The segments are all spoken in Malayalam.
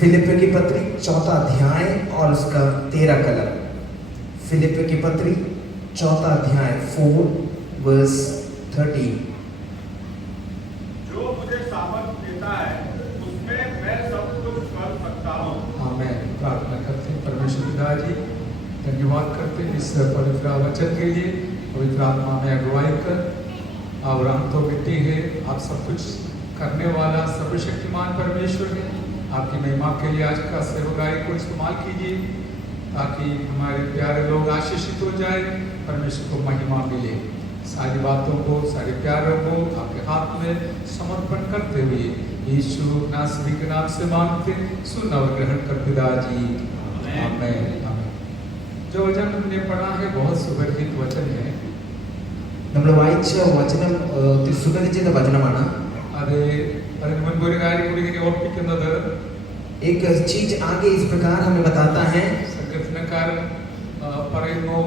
फिलिप्पियों की पत्री 4 अध्याय और उसका 13 कलम। फिलिप्पियों की पत्री 4 अध्याय 4 वर्स 13। जो मुझे सामर्थ देता है उसमें मैं सब कुछ कर सकता हूँ। आमेन। प्रार्थना करते हैं। परमेश्वर पिता जी, धन्यवाद करते हैं इस पवित्र वचन के लिए। पवित्र आत्मा में अगुवाई कर, और हम तो मिट्टी है, आप सब कुछ करने वाला सर्वशक्तिमान परमेश्वर है। आपकी महिमा के लिए आज का सेवकाई को इस्तेमाल कीजिए, ताकि हमारे प्यारे लोग आशीषित हो जाए, परमेश्वर को महिमा मिले। सारी बातों को, सारे प्यारों को आपके हाथ में समर्पण करते हुए यीशु नासरी के नाम से मांगते, सुन और ग्रहण कर पिताजी। आमेन। जो वचन हमने पढ़ा है बहुत सुगंधित वचन है। നമ്മൾ വായിച്ച വചനം സുഗന്ധിത വചനമാണ്. അതിന് മുൻപ് ഒരു കാര്യം കൂടി ഇങ്ങനെ ഓർപ്പിക്കുന്നത്, एक चीज आगे इस प्रकार हमें बताता है. സംഘടനക്കാരൻ പറയുന്നു,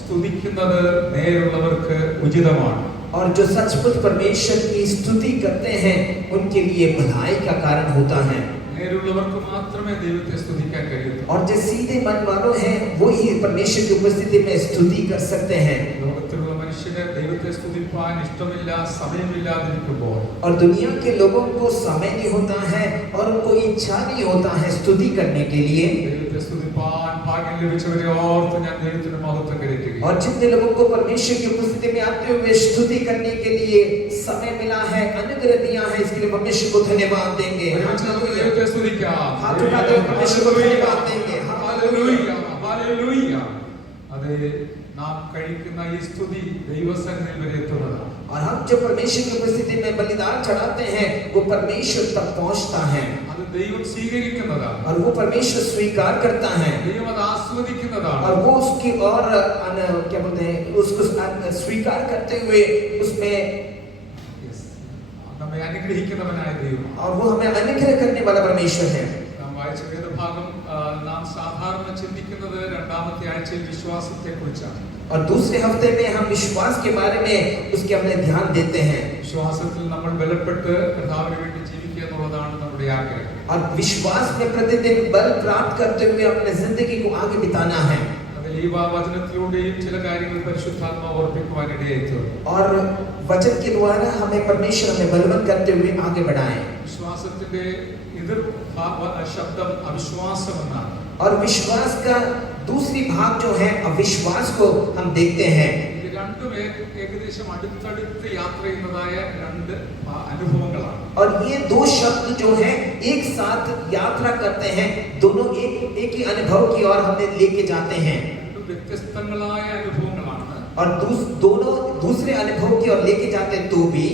സ്തുതിക്കുന്നത് നേരുള്ളവർക്ക് ഉചിതമാണ്. और जो सचमुच परमेश्वर की स्तुति करते हैं उनके लिए भलाई का कारण होता है. നേരുള്ളവർക്ക് മാത്രമേ ദൈവത്തെ സ്തുതിക്കാൻ കഴിയൂ. और जो सीधे मन वालों हैं वो ही परमेश्वर की उपस्थिति में स्तुति कर सकते हैं. ലോകത്തിലുള്ള മനുഷ്യരെ ദൈവത്തെ സ്തുതിപ്പാൻ ഇഷ്ടമില്ല, സമയമില്ലാതിരിക്കുമ്പോൾ, और दुनिया के लोगों को समय नहीं होता है और उनको इच्छा नहीं होता है स्तुति करने के लिए. ദൈവത്തെ സ്തുതിപ്പാൻ ഭാഗ്യം ലഭിച്ചവരെ ഓർത്ത് ഞാൻ ദൈവത്തിന് മഹത്വം കരയറ്റുകയാണ്. और जितने लोगों को परमेश्वर की उपस्थिति में आते हुए स्तुति करने के लिए समय मिला है, अनुग्रह दिया है, इसके लिए परमेश्वर को धन्यवाद देंगे. ദൈവത്തെ സ്തുതിക്കാം. हाथ उठाते हुए परमेश्वर को धन्यवाद देंगे. Hallelujah, hallelujah. അതെ, നാം കഴിക്കുന്ന ഈ സ്തുതി ദൈവസന്നിധിയിൽ വരെ എത്തുന്നതാണ്. और हम जब परमेश्वर की उपस्थिति में बलिदान चढ़ाते हैं वो परमेश्वर तक पहुंचता है. അത് ദൈവം സ്വീകരിക്കുന്നതാണ്. और वो परमेश्वर स्वीकार करता है. ദൈവം അത് ആസ്വദിക്കുന്നതാണ്. और वो उसकी और क्या बोलते हैं, उसको स्वीकार करते हुए उसमें നമ്മെ അനുഗ്രഹിക്കുന്നവനായ ദൈവം. और वो हमें अनुग्रह करने वाला परमेश्वर है. നാം വായിച്ച വേദഭാഗം നാം സാധാരണ ചിന്തിക്കുന്നത് രണ്ടാമത്തെ ആഴ്ചയിൽ വിശ്വാസത്തെക്കുറിച്ചാണ്. और दूसरे हफ्ते में हम विश्वास के बारे में उसके अपने ध्यान देते हैं. വിശ്വാസത്തിൽ നമ്മൾ ബലപ്പെട്ട് കർത്താവിന് വേണ്ടി ജീവിക്കുക എന്നുള്ളതാണ് നമ്മുടെ ആഗ്രഹം. और विश्वास में प्रतिदिन बल प्राप्त करते हुए अपने जिंदगी को आगे बिताना है. അതിൽ ഈ വചനത്തിലൂടെയും ചില കാര്യങ്ങൾ പരിശുദ്ധാത്മാവ് ഓർപ്പിക്കുവാൻ ഇടയായിത്തീർന്നു. और वचन के द्वारा हमें परमेश्वर हमें बलवंत करते हुए आगे बढ़ाए. വിശ്വാസത്തിന്റെ എതിർ ശബ്ദം അവിശ്വാസം എന്നാണ്. और विश्वास का दूसरी भाग जो है अविश्वास को हम देखते हैं. ഇത് രണ്ടും ഏകദേശം അടുത്തടുത്ത് യാത്ര ചെയ്യുന്നതായ രണ്ട് അനുഭവങ്ങളാണ്. और ये दो शब्द जो है एक साथ यात्रा करते हैं, दोनों एक ही अनुभव की ओर हमें लेके जाते हैं. രണ്ടും വ്യത്യസ്തങ്ങളായ അനുഭവങ്ങളാണ്. और दोनों दूसरे अनुभव की ओर लेके जाते हैं तो भी,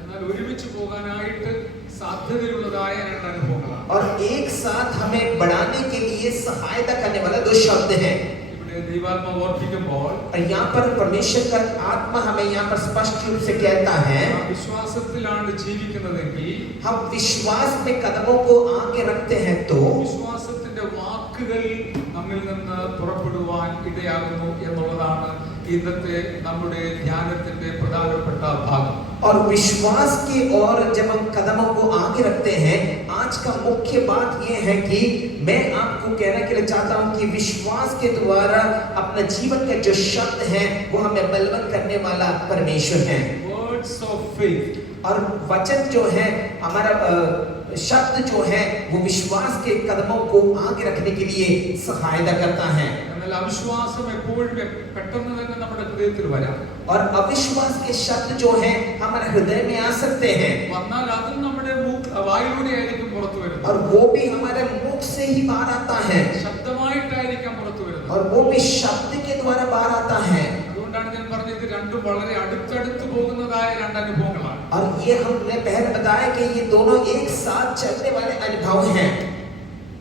എന്നാൽ ഒരുമിച്ച് പോകാനായിട്ട് സാധ്യതയുള്ളതായ രണ്ട് അനുഭവങ്ങളാണ്. और एक साथ हमें बढ़ाने के लिए सहायता करने वाला दो शब्द हैं. ഇവിടെ ദൈവാത്മാവ് ഓർപ്പിക്കുമ്പോൾ और यहाँ पर परमेश्वर का आत्मा हमें यहाँ पर स्पष्ट रूप से कहता है, വിശ്വാസത്തിലാണ് ജീവിക്കുന്നതെങ്കിൽ, हम विश्वास में कदमों को आगे रखते हैं तो വിശ്വാസത്തിന്റെ വാക്കുകൾ നമ്മിൽ നിന്ന് പുറപ്പെടുവാൻ ഇടയാകുന്നു എന്നുള്ളതാണ് ഇന്നത്തെ നമ്മുടെ ധ്യാനത്തിന്റെ പ്രധാനപ്പെട്ട ഭാഗം. और विश्वास की ओर जब हम कदमों को आगे रखते हैं, आज का मुख्य बात यह है कि मैं आपको कहने के लिए चाहता हूं कि विश्वास के द्वारा अपने जीवन के जो शब्द हैं वो हमें बलवंत करने वाला परमेश्वर है. Words of faith. और वचन जो है हमारा शब्द जो है वो विश्वास के कदमों को आगे रखने के लिए सहायता करता है. എന്നാൽ അവിശ്വാസം എപ്പോഴും പെട്ടെന്ന് തന്നെ നമ്മുടെ ഹൃദയത്തിൽ വരാം. और अविश्वास के शब्द जो है हमारे हृदय में आ सकते हैं. വന്നാൽ അതും നമ്മുടെ വായിലൂടെ ആയിരിക്കും പുറത്തു വരുന്നത്. और वो भी हमारे मुख से ही बाहर आता है. ശബ്ദമായിട്ടായിരിക്കാം പുറത്തു വരുന്നത്. और वो भी शब्द के द्वारा बाहर आता है. അതുകൊണ്ടാണ് ഞാൻ പറഞ്ഞത് രണ്ടും വളരെ അടുത്തടുത്ത് പോകുന്നതായ രണ്ട് അനുഭവങ്ങളാണ്. और ये हमने पहले बताया कि ये दोनों एक साथ चलने वाले अनुभव हैं.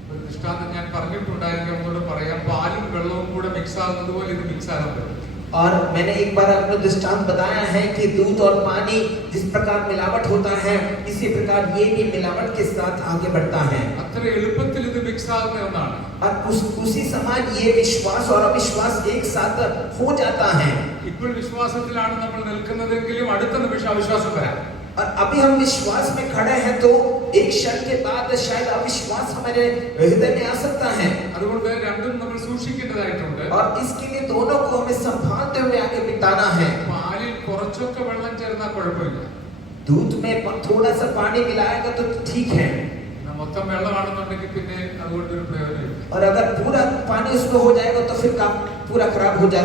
ഒരു ദൃഷ്ടാന്തം ഞാൻ പറഞ്ഞിട്ടുണ്ടായിരിക്കും, ഒന്നുകൂടെ പറയാം. പാലും വെള്ളവും കൂടെ മിക്സ് ആകുന്നത് പോലെ ഇത് മിക്സ് ആകാൻ പറ്റും. और मैंने एक बार आपको दृष्टांत बताया है कि दूध और पानी जिस प्रकार मिलावट होता है, इसी प्रकार ये भी मिलावट के साथ आगे बढ़ता है. അത്ര എളുപ്പത്തിൽ ഇത് മിക്സ് ആകുന്ന ഒന്നാണ്. और उसी समान ये विश्वास और अविश्वास एक साथ हो जाता है. ഇപ്പോൾ വിശ്വാസത്തിലാണ് നമ്മൾ നിൽക്കുന്നതെങ്കിലും അടുത്ത നിമിഷം അവിശ്വാസം വരാം. और अभी हम विश्वास में खड़े हैं तो एक क्षण के बाद शायद अविश्वास हमारे हृदय में आ सकता है അതുകൊണ്ട് രണ്ടും നമ്മൾ സൂക്ഷിക്കേണ്ടതായിട്ടുണ്ട് और इसके लिए दोनों को हमें संभालते हुए आगे बिताना है പാലിൽ കുറച്ചൊക്കെ വെള്ളം ചേർന്നാൽ കുഴപ്പമില്ല दूध में थोड़ा सा पानी मिलाएगा तो ठीक है മൊത്തം വെള്ളമാണെന്നുണ്ടെങ്കിൽ പിന്നെ അതുകൊണ്ട് ഒരു പ്രയോജനമില്ല और अगर पूरा पानी उसमें हो जाएगा तो फिर काम पूरा खराब हो जा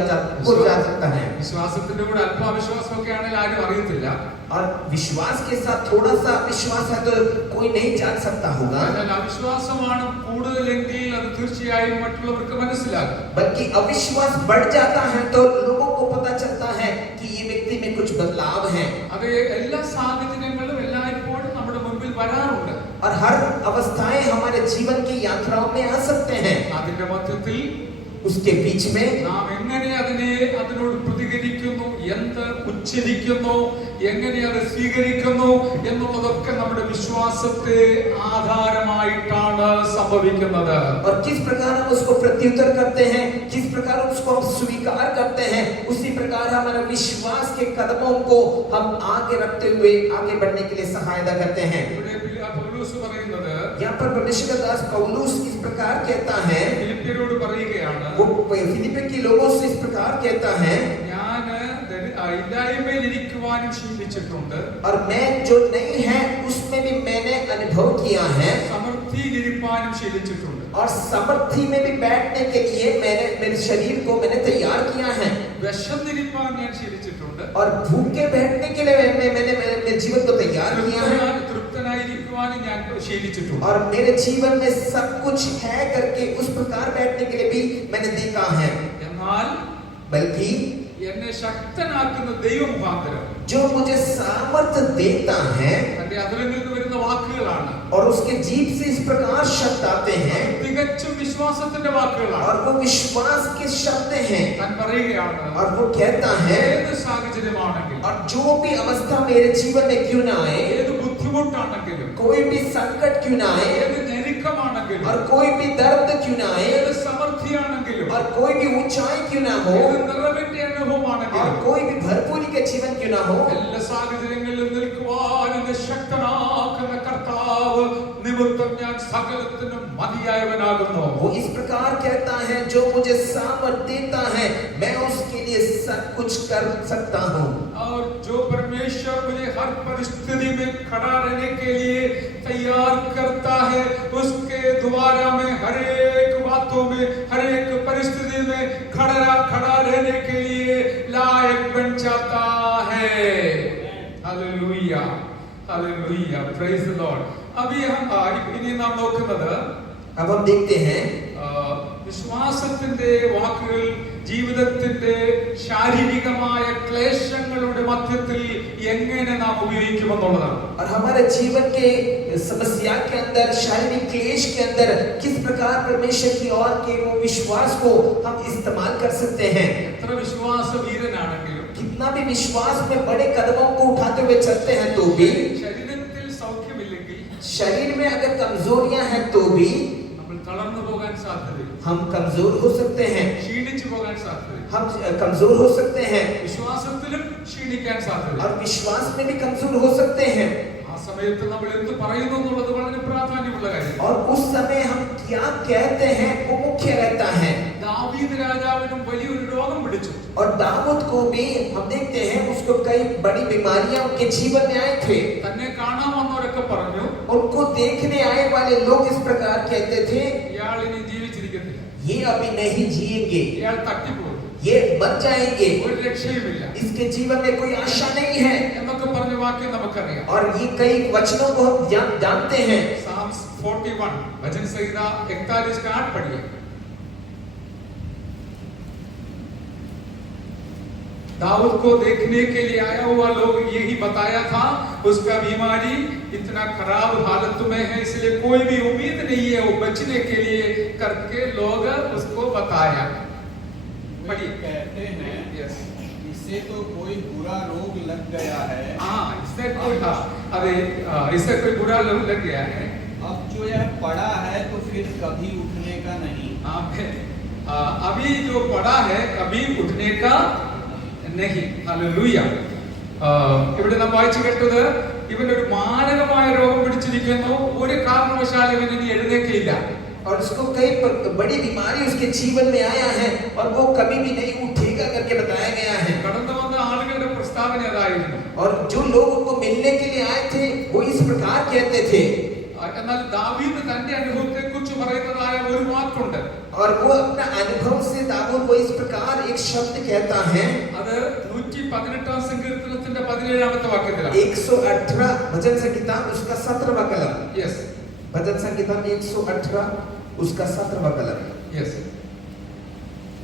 सकता है വിശ്വാസത്തിന്റെ കൂടെ അല്പ അവിശ്വാസമൊക്കെ ആണെങ്കിൽ ആരും അറിയത്തില്ല और विश्वास के साथ थोड़ा सा विश्वास है तो कोई नहीं जान सकता होगा എന്നാൽ അവിശ്വാസമാണ് കൂടുതലെങ്കിൽ അത് തീർച്ചയായും മറ്റുള്ളവർക്ക് മനസ്സിലാകും बल्कि अविश्वास बढ़ जाता है तो लोगों को पता चलता है कि ये व्यक्ति में कुछ बदलाव है അത് എല്ലാ സാഹചര്യങ്ങളിലും എല്ലായ്പ്പോഴും നമ്മുടെ മുമ്പിൽ വരാറുണ്ട് और हर अवस्थाएं हमारे जीवन की यात्राओं में आ सकते हैं അതിന്റെ മധ്യത്തിൽ उसके बीच में നാം എങ്ങനെ അതിനോട് പ്രതികരിക്കുന്നു എന്ത് ഉച്ചരിക്കുന്നു എങ്ങനെ അത് സ്വീകരിക്കുന്നു എന്നുള്ളതൊക്കെ നമ്മുടെ വിശ്വാസത്തെ ആധാരമായിട്ടാണ് സംഭവിക്കുന്നത് और किस प्रकार हम उसको प्रत्युत्तर करते हैं किस प्रकार उसको हम स्वीकार करते हैं उसी प्रकार हमारे विश्वास के कदमों को हम आगे रखते हुए आगे बढ़ने के लिए सहायता करते हैं ഇവിടെ പൗലോസ് പറയുന്നത് यहाँ पर परमेश्वर का दास पौलुस इस प्रकार कहता है ഫിലിപ്പ്യരോട് പറയുകയാണ് वो फिलिप्पी के लोगों से इस प्रकार कहता है ഞാൻ ഇല്ലായ്മയിൽ ഇരിക്കുവാനും ശീലിച്ചിട്ടുണ്ട് और मैं जो नहीं है उसमें भी मैंने अनुभव किया है സമൃദ്ധിയിൽ ഇരിപ്പാനും ശീലിച്ചിട്ടുണ്ട് और समर्थी में भी बैठने के लिए मैंने मेरे शरीर को मैंने तैयार किया है വിശന്നിരിപ്പാൻ ഞാൻ ശീലിച്ചിട്ടുണ്ട് और भूखे बैठने के लिए मैंने मेरे जीवन को तैयार किया है തൃപ്തനായിരിക്കുവാനും ഞാൻ ശീലിച്ചിട്ടുണ്ട് और मेरे जीवन में सब कुछ है करके उस प्रकार बैठने के लिए भी मैंने देखा है എന്നാൽ बल्कि എന്നെ ശക്തനാക്കുന്ന ദൈവമുഖാന്തരം जो मुझे सामर्थ्य देता है തന്റെ അതിരിൽ നിന്ന് വരുന്ന വാക്കുകളാണ് और उसके जीभ से इस प्रकार शब्द आते हैं തികച്ചും വിശ്വാസത്തിന്റെ വാക്കുകളാണ് और वो विश्वास के शब्द हैं താൻ പറയുകയാണ് और वो कहता है ഏത് സാഹചര്യമാണെങ്കിലും और जो भी अवस्था मेरे जीवन में क्यों ना आए ഏത് ബുദ്ധിമുട്ടാണെങ്കിലും कोई भी संकट क्यों ना आए ഏത് ഞെരുക്കമാണെങ്കിലും और कोई भी दर्द क्यों ना आए ഏത് സമൃദ്ധിയാണെങ്കിലും और कोई भी ऊंचाई क्यों ना हो ഏത് നിറവിന്റെ അനുഭവമാണെങ്കിലും और कोई भी भरपूरी के जीवन क्यों ना हो എല്ലാ സാഹചര്യങ്ങളിലും നിൽക്കുവാൻ എന്നെ ശക്തനാക്കുന്ന കർത്താവ് നിമിത്തം ഞാൻ സകലത്തിനും മതിയായവനാകുന്നു वो इस प्रकार कहता है जो मुझे सामर्थ्य देता है मैं उसके लिए सब कुछ कर सकता हूँ और जो परमेश्वर मुझे हर परिस्थिति में खड़ा रहने के लिए तैयार करता है उसके द्वारा मैं हर एक बातों में हर एक परिस्थिति में खड़ा रहने के लिए लायक बन जाता है hallelujah hallelujah praise the Lord अभी हम इനി നാം നോക്കുന്നത് अब हम देखते हैं വിശ്വാസത്തിന്റെ വാക്കുകൾ ജീവിതത്തിന്റെ ശാരീരികമായ ക്ലേശങ്ങളുടെ മധ്യത്തിൽ എങ്ങനെ നാം ഉപയോഗിക്കുമെന്നുള്ളതാണ് और हमारे जीवन के समस्या के अंदर शारीरिक क्लेश के अंदर किस प्रकार परमेश्वर की ओर के वो विश्वास को हम इस्तेमाल कर सकते हैं എത്ര വിശ്വാസ വീരനാണെങ്കിലും कितना भी विश्वास में बड़े कदमों को उठाते हुए चलते हैं तो भी ശരീരത്തിൽ സൗഖ്യമില്ലെങ്കിൽ शरीर में अगर कमजोरियां हैं तो भी നമ്മൾ തളർന്നു പോകാൻ സാധ്യതയുണ്ട് हम कमजोर हो सकते हैं ക്ഷീണിച്ചു പോകാൻ സാധ്യതയുണ്ട് हम कमजोर हो सकते हैं വിശ്വാസത്തിലും ക്ഷീണിക്കാൻ സാധ്യതയുണ്ട് और विश्वास में भी कमजोर हो सकते हैं ആ സമയത്ത് നമ്മൾ എന്ത് പറയുന്നു എന്നുള്ളത് വളരെ പ്രാധാന്യമുള്ള കാര്യമാണ് और उस समय हम क्या कहते हैं वो मुख्य रहता है ദാവീദ് രാജാവിനും വലിയൊരു രോഗം പിടിച്ചു और दाऊद को भी हम देखते हैं उसको कई बड़ी बीमारियां उनके जीवन में आए थे തന്നെ കാണാൻ വന്നവരൊക്കെ പറഞ്ഞു उनको देखने आए वाले लोग इस प्रकार कहते थे ഇയാൾ ഇനി ജീവിച്ചിരിക്കത്തില്ല ये अभी नहीं जिएंगे ഇയാൾ തട്ടിപ്പോകും ये मर जाएंगे ഒരു രക്ഷയുമില്ല इसके जीवन में कोई आशा नहीं है എന്നൊക്കെ പറഞ്ഞ വാക്യം നമുക്കറിയാം और ये कई वचनों को हम जानते हैं Psalms 41 वचन संहिता 41 का 8 पढ़िए दाऊद को देखने के लिए आया हुआ लोग यही बताया था उसका बीमारी इतना खराब हालत में है इसलिए कोई भी उम्मीद नहीं है वो बचने के लिए करके लोग उसको बताया पढ़िए कहते हैं यस इससे तो कोई बुरा रोग लग गया है हाँ इससे कोई बुरा रोग लग गया है अब जो यह पड़ा है तो फिर कभी उठने का नहीं अभी जो पड़ा है कभी उठने का नहीं हालेलुया ഇവിടെ നാം വായിച്ചു കേട്ടത് ഇവൻ ഒരു മാരകമായ രോഗം പിടിച്ചിരിക്കുന്നു, ഒരു കാരണവശാലും ഇവൻ ഇനി എഴുന്നേൽക്കില്ല. और उसको कई बड़ी बीमारी उसके जीवन में आया है और वो कभी भी नहीं उठेगा करके बताया गया है. കടന്നു വന്ന ആളുകളുടെ പ്രസ്താവന അതായിരുന്നു. और जो लोग उनको मिलने के लिए आए थे वो इस प्रकार कहते थे. എന്നാൽ ദാവീദ് തന്റെ അനുഭവത്തെ കുറിച്ച് പറയുന്നതായ ഒരു വാക്കുണ്ട്. और वो अपना अनुभव से दाऊद वो इस प्रकार एक शब्द कहता है. അത് 118 സങ്കീർത്തനത്തിന്റെ 17ാമത്തെ വാക്യത്തിലാണ്. 118 भजन संहिता उसका 17वां कलम. യെസ്, भजन संहिता में 118 उसका 17वां कलम. യെസ്,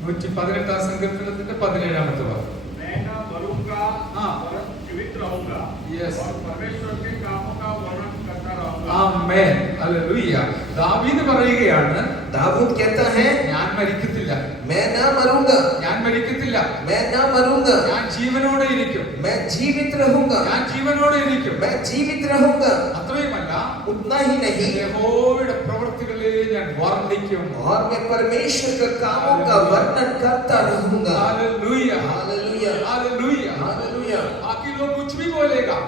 118 സങ്കീർത്തനത്തിന്റെ 17ാമത്തെ വാക്യം. मैं न मरूंगा हाँ। वरन जीवित रहूंगा Yes. और परमेश्वर के कामों का वर्णन करता रहूंगा. ആമേൻ, ഹല്ലേലൂയ. ദാവീദ് പറയുകയാണ്, दाऊद कहता है ഞാൻ മരിക്കത്തില്ല, मैं ना मरूंगा, ഞാൻ മരിക്കത്തില്ല, मैं ना मरूंगा, ഞാൻ ജീവനോടെ ഇരിക്കും, मैं जीवित रहूंगा, ഞാൻ ജീവനോടെ ഇരിക്കും. मैं जीवित रहूंगा. അത്രയുമല്ല, उतना ही नहीं യഹോവയുടെ പ്രവൃത്തികളെ ഞാൻ വർണ്ണിക്കും. और मैं परमेश्वर के कामों का वर्णन करता रहूंगा. Hallelujah, hallelujah, hallelujah. हालेलुया. ബാക്കി ലോക कुछ भी बोलेगा,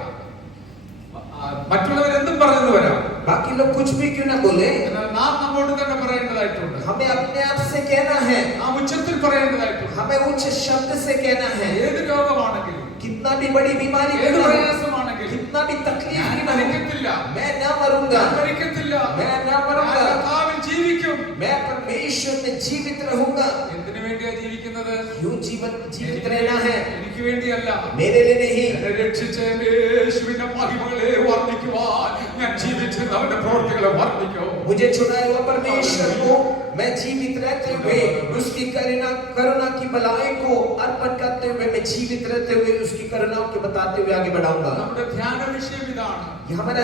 മറ്റുള്ളവർ എന്തും പറഞ്ഞു വരാം, बाकी लोग कुछ भी क्यों ना बोले, എന്നാൽ നാം നമ്മോട് തന്നെ പറയേണ്ടതായിട്ടുണ്ട്. हमें अपने आप से कहना है, നാം ഉച്ചത്തിൽ പറയേണ്ടതായിട്ടുണ്ട്. हमें उच्च शब्द से कहना है. ഏത് രോഗമാണെങ്കിലും, कितना भी बड़ी बीमारी ഏത് क्यों ना हो, പ്രയാസമാണെങ്കിലും, कितना भी तकलीफ ഞാൻ क्यों ना हो, മരിക്കത്തില്ല, मैं ना मरूंगा, ഞാൻ മരിക്കത്തില്ല, मैं ना ഞാൻ मरूंगा, കർത്താവിൽ ജീവിക്കും. मैं परमेश्वर में जीवित रहूंगा. എന്തിനു വേണ്ടിയാ ജീവിക്കുന്നത്? यूं जीवन जीवित रहना है, എനിക്ക് വേണ്ടിയല്ല, मेरे लिए नहीं. എന്നെ രക്ഷിച്ച എന്റെ യേശുവിന്റെ മഹിമകളെ വർണ്ണിക്കുവാൻ ഞാൻ ജീവിച്ചിരുന്ന അവന്റെ പ്രവൃത്തികളെ വർണ്ണിക്കും. मुझे छुड़ाए हुआ परमेश्वर को मैं जीवित रहते हुए उसकी करुणा की भलाई को अर्पण करते हुए मैं जीवित रहते हुए उसकी करुणाओं के बताते हुए आगे बढ़ाऊंगा. നമ്മുടെ ധ്യാന വിഷയം ഇതാണ്. ये हमारा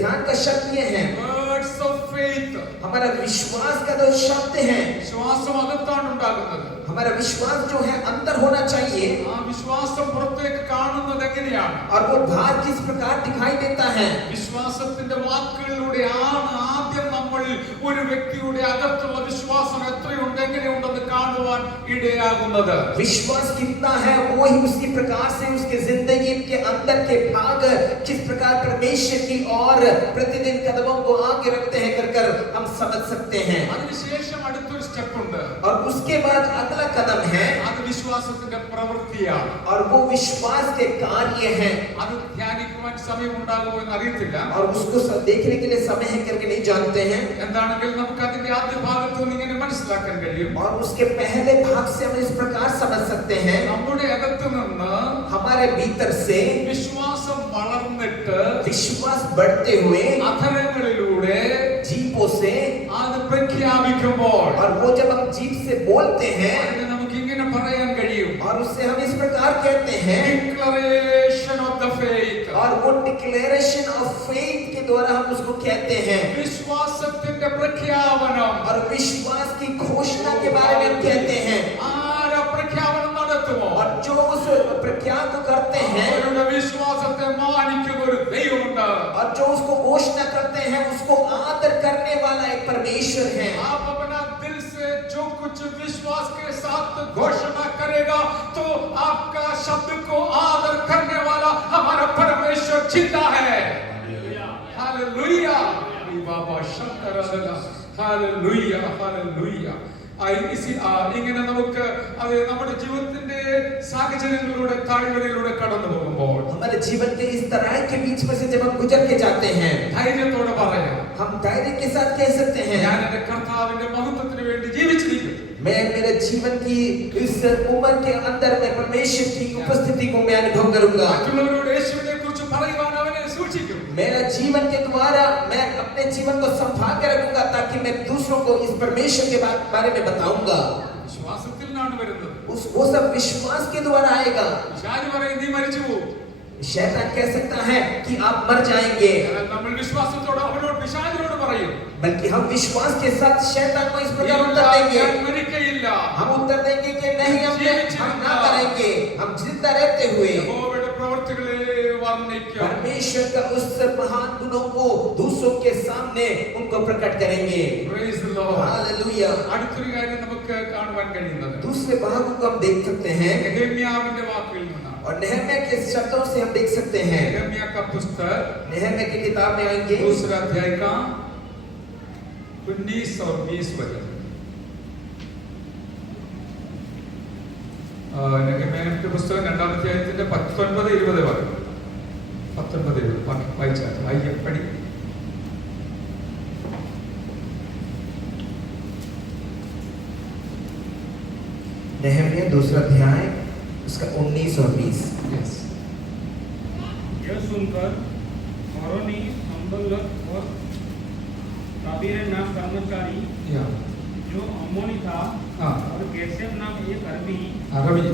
ध्यान का शब्द ये है, Words of faith. हमारा विश्वास का जो शब्द है, വിശ്വാസം അകത്താണ് ഉണ്ടാകുന്നത്. हमारा विश्वास जो है अंदर होना चाहिए. ആ വിശ്വാസം പുറത്തേക്ക് കാണുന്നത് എങ്ങനെയാണ്? और वो बाहर किस प्रकार दिखाई देता है. വിശ്വാസത്തിന്റെ വാക്കുകളിലൂടെ ആണ് ആദ്യം നമ്മൾ ഒരു വ്യക്തിയുടെ അകത്തുള്ള വിശ്വാസം എത്രയുണ്ട്, എങ്ങനെയുണ്ടെന്ന് കാണുവാൻ ഇടയാകുന്നത്. विश्वास कितना है वो ही उसी प्रकार से उसके जिंदगी के अंदर के भाग किस प्रकार परमेश्वर की और प्रतिदिन कदमों को आगे रखते हैं कर हम समझ सकते हैं. അതിനുശേഷം അടുത്തൊരു സ്റ്റെപ്പ് ഉണ്ട്. और उसके बाद अगला कदम है അത് വിശ്വാസത്തിന്റെ പ്രവൃത്തിയാണ്. और वो विश्वास के कार्य है. അത് ധ്യാനിക്കുവാൻ സമയം ഉണ്ടാകുമോ എന്ന് അറിയത്തില്ല. और उसको देखने के लिए समय है करके नहीं जानते हैं. എന്താണെങ്കിൽ നമുക്ക് അതിന്റെ ആദ്യ ഭാഗത്ത് നിന്ന് ഇങ്ങനെ മനസ്സിലാക്കാൻ കഴിയും. और उसके पहले भाग से हम इस प्रकार समझ सकते हैं. നമ്മുടെ അകത്ത് നിന്ന് हमारे भीतर से വിശ്വാസം വളർന്നിട്ട് विश्वास बढ़ते हुए അധരങ്ങളിലൂടെ जीभों से, അത് പ്രഖ്യാപിക്കുമ്പോൾ और वो जब हम जीभ से बोलते हैं അതിന് നമുക്ക് ഇങ്ങനെ പറയാൻ കഴിയും. और उससे हम इस प्रकार कहते हैं. Declaration of the faith. और वो डिक्लेरेशन ऑफ फेथ के द्वारा हम उसको कहते हैं. വിശ്വാസത്തിന്റെ പ്രഖ്യാപനം. और विश्वास की घोषणा के बारे में हम कहते हैं. ആരാ പ്രഖ്യാപനം നടത്തുമോ? और जो उस प्रख्यात को करते हैं അവരുടെ വിശ്വാസത്തെ മാനിക്കുന്ന ഒരു ദൈവമുണ്ട്. और जो उसको घोषणा करते हैं उसको आदर करने वाला एक परमेश्वर है. आप अपना दिल से जो कुछ विश्वास के साथ घोषणा करेगा तो आपका शब्द को आदर करने वाला हमारा परमेश्वर जिंदा है. हालेलुया. बाबा शंकरदला. Hallelujah, hallelujah. ഇങ്ങനെ നമുക്ക് അത് നമ്മുടെ ജീവിതത്തിന്റെ സാഹചര്യങ്ങളിലൂടെ താഴ്വരയിലൂടെ കടന്നു പോകുമ്പോൾ हमारे जीवन के इस तराई के बीच में से जब हम गुजर के जाते हैं ധൈര്യത്തോടെ പറയാം, हम धैर्य के साथ कह सकते हैं ഞാൻ എന്റെ കർത്താവിന്റെ മഹത്വത്തിന് വേണ്ടി ജീവിച്ചിരിക്കും. मैं मेरे जीवन की इस उम्र के अंदर मैं परमेश्वर की उपस्थिति को मैं अनुभव करूंगा. മറ്റുള്ളവരോട് യേശുവിനെ കുറിച്ച് പറയുവാൻ അവനെ സൂക്ഷിക്കും. मेरा जीवन के द्वारा मैं अपने जीवन को संभाल के रखूंगा ताकि मैं दूसरों को इस परमेश्वर के बारे में बताऊंगा. വിശ്വാസത്തിൽ നിന്നാണ് വരുന്നത്. वो सब विश्वास के द्वारा आएगा. പിശാച് പറയും നീ മരിച്ചു പോകും. शैतान कह सकता है कि आप मर जाएंगे, എന്നാൽ നമ്മൾ വിശ്വാസത്തോടെ അവനോട് പിശാചിനോട് പറയും, बल्कि हम विश्वास के साथ शैतान को इस प्रकार ഇല്ല, उत्तर देंगे. ഞാൻ മരിക്കയില്ല. हम उत्तर देंगे कि नहीं, हम ना करेंगे. हम जिंदा रहते हुए യഹോവയുടെ പ്രവൃത്തികളെ വർണ്ണിക്കും. परमेश्वर का उस महान गुणों को दूसरों के सामने उनको प्रकट करेंगे. Praise the Lord. हालेलुया. അടുത്തൊരു കാര്യം നമുക്ക് കാണുവാൻ കഴിയുന്നത് दूसरे भाग को हम देख सकते हैं നെഹെമ്യാവിന്റെ വാക്കുകളിൽ നിന്നാണ്. और नेहम्या के शब्दों से हम देख सकते हैं, नेहम्या का पुस्तक नेहम्या की किताब में आएंगे दूसरा अध्याय का 19 और 20 वचन। നെഹമ്യാവിന്റെ പുസ്തകം 2-ാം അധ്യായത്തിന്റെ 19-20 വചനം. 19-20 വായിച്ചാൽ വായിക്കപ്പടി. नेहम्या दूसरा अध्याय उसका 19 और 20। Yes. यह सुनकर होरोनी, संबल्लत और ताबीर नाम कर्मचारी Yeah. जो अम्मोनी था हाँ. और गेसेम नाम एक अरबी അറബി.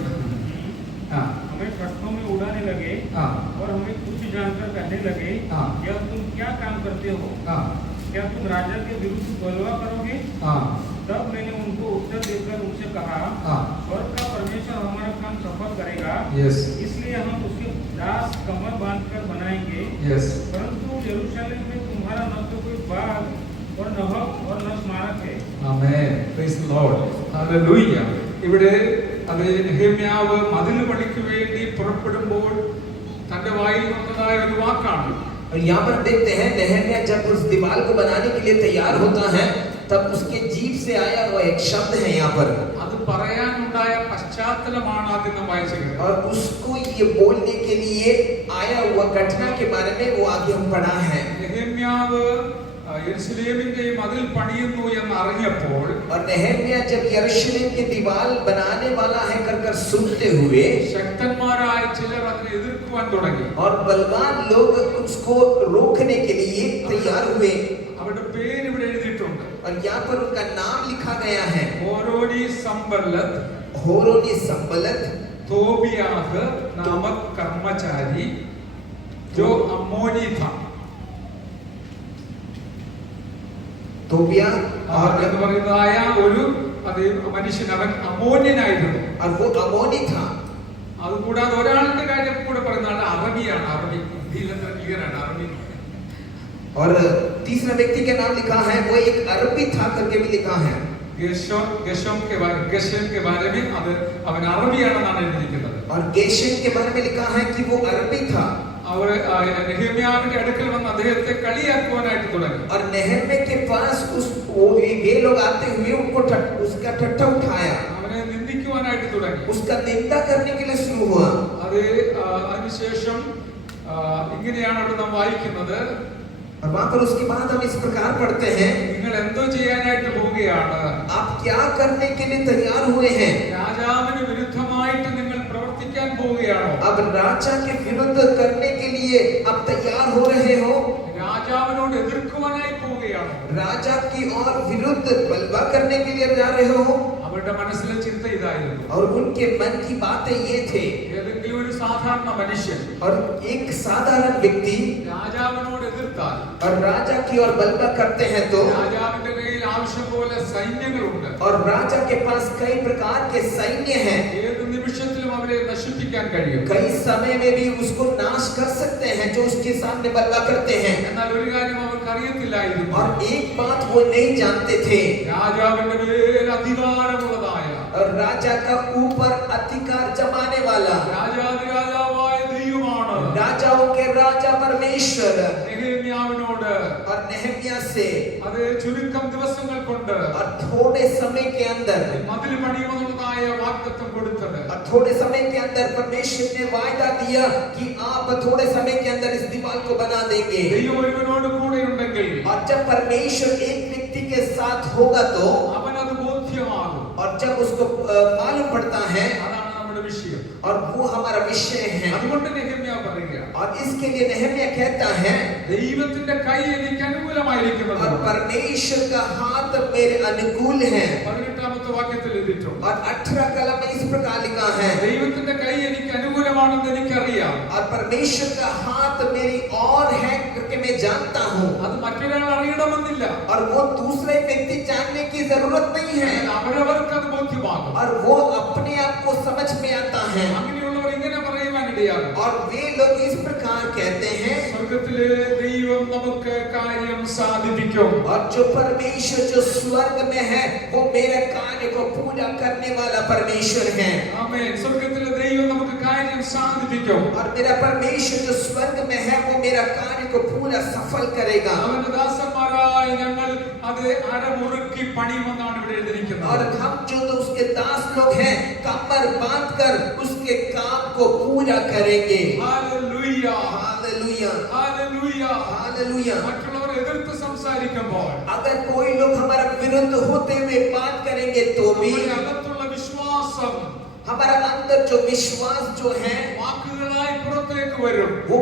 हाँ. हमें ट्रकों में उड़ाने लगे हाँ. और हमें कुछ जानकर कहने लगे, हाँ. यह तुम क्या काम करते हो? हाँ. क्या तुम राजा के विरुद्ध बलवा करोगे? हाँ. तब मैंने उनको उत्तर देकर उनसे कहा, हाँ. स्वर्ग का परमेश्वर हमारा काम सफल करेगा, Yes. इसलिए हम उसके दास कमर बांधकर बनाएंगे। Yes. परंतु यरूशलेम में तुम्हारा न तो कोई बाग और न हक और न स्मारक है। Amen. Praise the Lord. Hallelujah. ഇവിടെ അത് നെഹമ്യാവ് മതിൽ പണിക്ക് വേണ്ടി പുറപ്പെടുമ്പോൾ തന്റെ വായിൽ വന്നതായ ഒരു വാക്കാണ്. और यहाँ पर देखते हैं नेहम्या जब उस दीवार को बनाने के लिए तैयार होता है तब उसके जीभ से आया हुआ एक शब्द है यहाँ पर, അത് പറയാനുണ്ടായ പശ്ചാത്തലമാണ് ആദ്യം വായിച്ചത്. और उसको ये बोलने के लिए आया हुआ घटना के बारे में वो आगे हम पढ़ा है। നെഹമ്യാവ് യെരുശലേമിന്റെ മതിൽ പണിയുന്നു എന്ന് അറിഞ്ഞപ്പോൾ और नेहम्या जब यरूशलेम की दीवार बनाने वाला है कर सुनते हुए ശക്തന്മാരായ ചിലർ അതിനെ എതിർക്കുവാൻ തുടങ്ങി. और बलवान लोग उसको रोकने के लिए तैयार हुए, അവരുടെ പേര് ഇവിടെ എഴുതിയിട്ടുണ്ട്. और यहाँ पर उनका नाम लिखा गया है, ഹോരോനി സംബല്ലത്ത്, होरोनी संबलत, തോബിയാഹ് നാമक कर्मचारी जो अम्मोनी था. तोबिया और എന്ന് പറയുന്നതായ ഒരു മനുഷ്യൻ, അവൻ അമോന്യനായിരുന്നു. और वो अमोनी था। അതുകൂടാതെ ഒരാളുടെ കാര്യം കൂടെ പറയുന്നതാണ്, അറബിയാണ്. അറബി ഇന്ത്യയിലെത്ര ക്ലിയറാണ് അറബി. और तीसरा व्यक्ति का नाम लिखा है, वो एक अरबी था करके भी लिखा है। ഗശോം के बारे में അത് അവൻ അറബിയാണെന്നാണ് എഴുതിയിരിക്കുന്നത്. और गेशम के बारे में लिखा है कि वो अरबी था। അവർ നെഹമ്യാവിന്റെ അടുക്കൽ വന്ന് അദ്ദേഹത്തെ കളിയാക്കുവാനായിട്ട് തുടങ്ങി. और नेहम्या के पास वे लोग आते हुए उनको उसका ठट्ठा उठाया, അവനെ നിന്ദിക്കുവാനായിട്ട് തുടങ്ങി. उसका निंदा करने के लिए शुरू हुआ। അത് അതിനുശേഷം ഇങ്ങനെയാണ് അവിടെ നാം വായിക്കുന്നത്. और वहां पर उसके बाद हम इस प्रकार पढ़ते हैं, നിങ്ങൾ എന്തോ ചെയ്യാനായിട്ട് പോവുകയാണ്? आप क्या करने के लिए तैयार हुए हैं? രാജാവിന് വിരുദ്ധമായിട്ട് നിങ്ങൾ പ്രവർത്തിക്കാൻ പോവുകയാണോ? अब राजा के विरुद्ध करने के लिए आप तैयार हो रहे हो? രാജാവിനോട് എതിർക്കുവാനായി പോവുകയാണോ? राजा की और विरुद्ध बलवा करने के लिए जा रहे हो? അവരുടെ മനസ്സിലെ ചിന്ത ഇതായിരുന്നു. और उनके मन की बातें ये थे, ഏതെങ്കിലും ഒരു സാധാരണ മനുഷ്യൻ और एक साधारण व्यक्ति രാജാവിനോട് എതിർത്താൽ, और राजा की ओर बलवा करते हैं तो, രാജാവിന്റെ കയ്യിൽ ആവശ്യം പോലെ സൈന്യങ്ങളുണ്ട്. और राजा के पास कई प्रकार के सैन्य हैं, ഏത് നിമിഷത്തിലും അവരെ നശിപ്പിക്കാൻ കഴിയും. कई समय में भी उसको नाश कर सकते हैं जो उसके सामने बलवा करते हैं। എന്നാൽ ഒരു കാര്യം അവർക്ക് അറിയത്തില്ലായിരുന്നു. और एक बात वो नहीं जानते थे, രാജാവിന്റെ മേൽ അധികാരമുള്ളതായ, और राजा का ऊपर अधिकार जमाने वाला, രാജാതിരാജാവായ ദൈവമാണ് राजाओं के राजा परमेश्वर, നെഹമ്യാവിനോട് और नेहम्या से അത് ചുരുക്കം ദിവസങ്ങൾ കൊണ്ട് और थोड़े समय के अंदर, മതിൽ പണിയുമെന്നുള്ളതായ വാഗ്ദത്തം കൊടുത്തത്. और थोड़े समय के अंदर परमेश्वर ने वायदा दिया कि आप थोड़े समय के अंदर इस दीवार को बना देंगे। ദൈവം ഒരുവനോട് കൂടെ ഉണ്ടെങ്കിൽ और जब परमेश्वर एक व्यक्ति के साथ होगा तो, അവനത് ബോധ്യമാകും. और जब उसको मालूम पड़ता है, അതാണ് നമ്മുടെ വിഷയം. और वो हमारा विषय है। അതുകൊണ്ട് നെഹമ്യാ പറയുക, और इसके लिए नेहम्या कहता है, ദൈവത്തിന്റെ കൈ എനിക്ക് അനുകൂലമായിരിക്കുന്നത്. और परमेश्वर का हाथ मेरे अनुकूल है। 18ാമത്തെ വാക്യത്തിൽ എഴുതിയിട്ടുണ്ട്. और 18 कलम में इस प्रकार लिखा है, ദൈവത്തിന്റെ കൈ എനിക്ക് അനുകൂലമാണെന്ന് എനിക്കറിയാം. और परमेश्वर का हाथ मेरी और है करके मैं जानता हूँ। അത് മറ്റൊരാൾ അറിയണമെന്നില്ല. और वो दूसरे व्यक्ति जानने की जरूरत नहीं है, അവരവർക്ക് അത് ബോധ്യമാകും. और वो अपने आप को समझ में आता है। അങ്ങനെയുള്ളവർ ഇങ്ങനെ പറയുവാനിടയാകും, और वे लोग इस प्रकार प्रकार कहते हैं, സ്വർഗ്ഗത്തിലെ ദൈവം നമുക്ക് കാര്യം സാധിപ്പിക്കും. और जो परमेश्वर जो स्वर्ग में है वो मेरे कार्य को पूरा करने वाला परमेश्वर है. ആമേൻ. സ്വർഗ്ഗത്തിലെ ദൈവം നമുക്ക് കാര്യം സാധിപ്പിക്കും. और मेरा परमेश्वर जो स्वर्ग में है वो मेरा कार्य को पूरा सफल करेगा. അവന്റെ ദാസന്മാരായ ഞങ്ങൾ അത് അരമുറുക്കി പണിയുമെന്നാണ് ഇവിടെ और എഴുതിയിരിക്കുന്നത്. हम जो तो उसके दास लोग हैं कमर बांधकर उसके काम को पूरा करेंगे. ഹല്ലേലൂയ. Hallelujah, hallelujah. हालेलुया. മറ്റുള്ളവർ എതിർത്ത് സംസാരിക്കുമ്പോൾ अगर कोई लोग हमारा विरुद्ध होते हुए बात करेंगे तो भी നമ്മുടെ അകത്തുള്ള വിശ്വാസം हमारा अंदर जो विश्वास जो है വാക്കുകളായി പുറത്തേക്ക് വരും. वो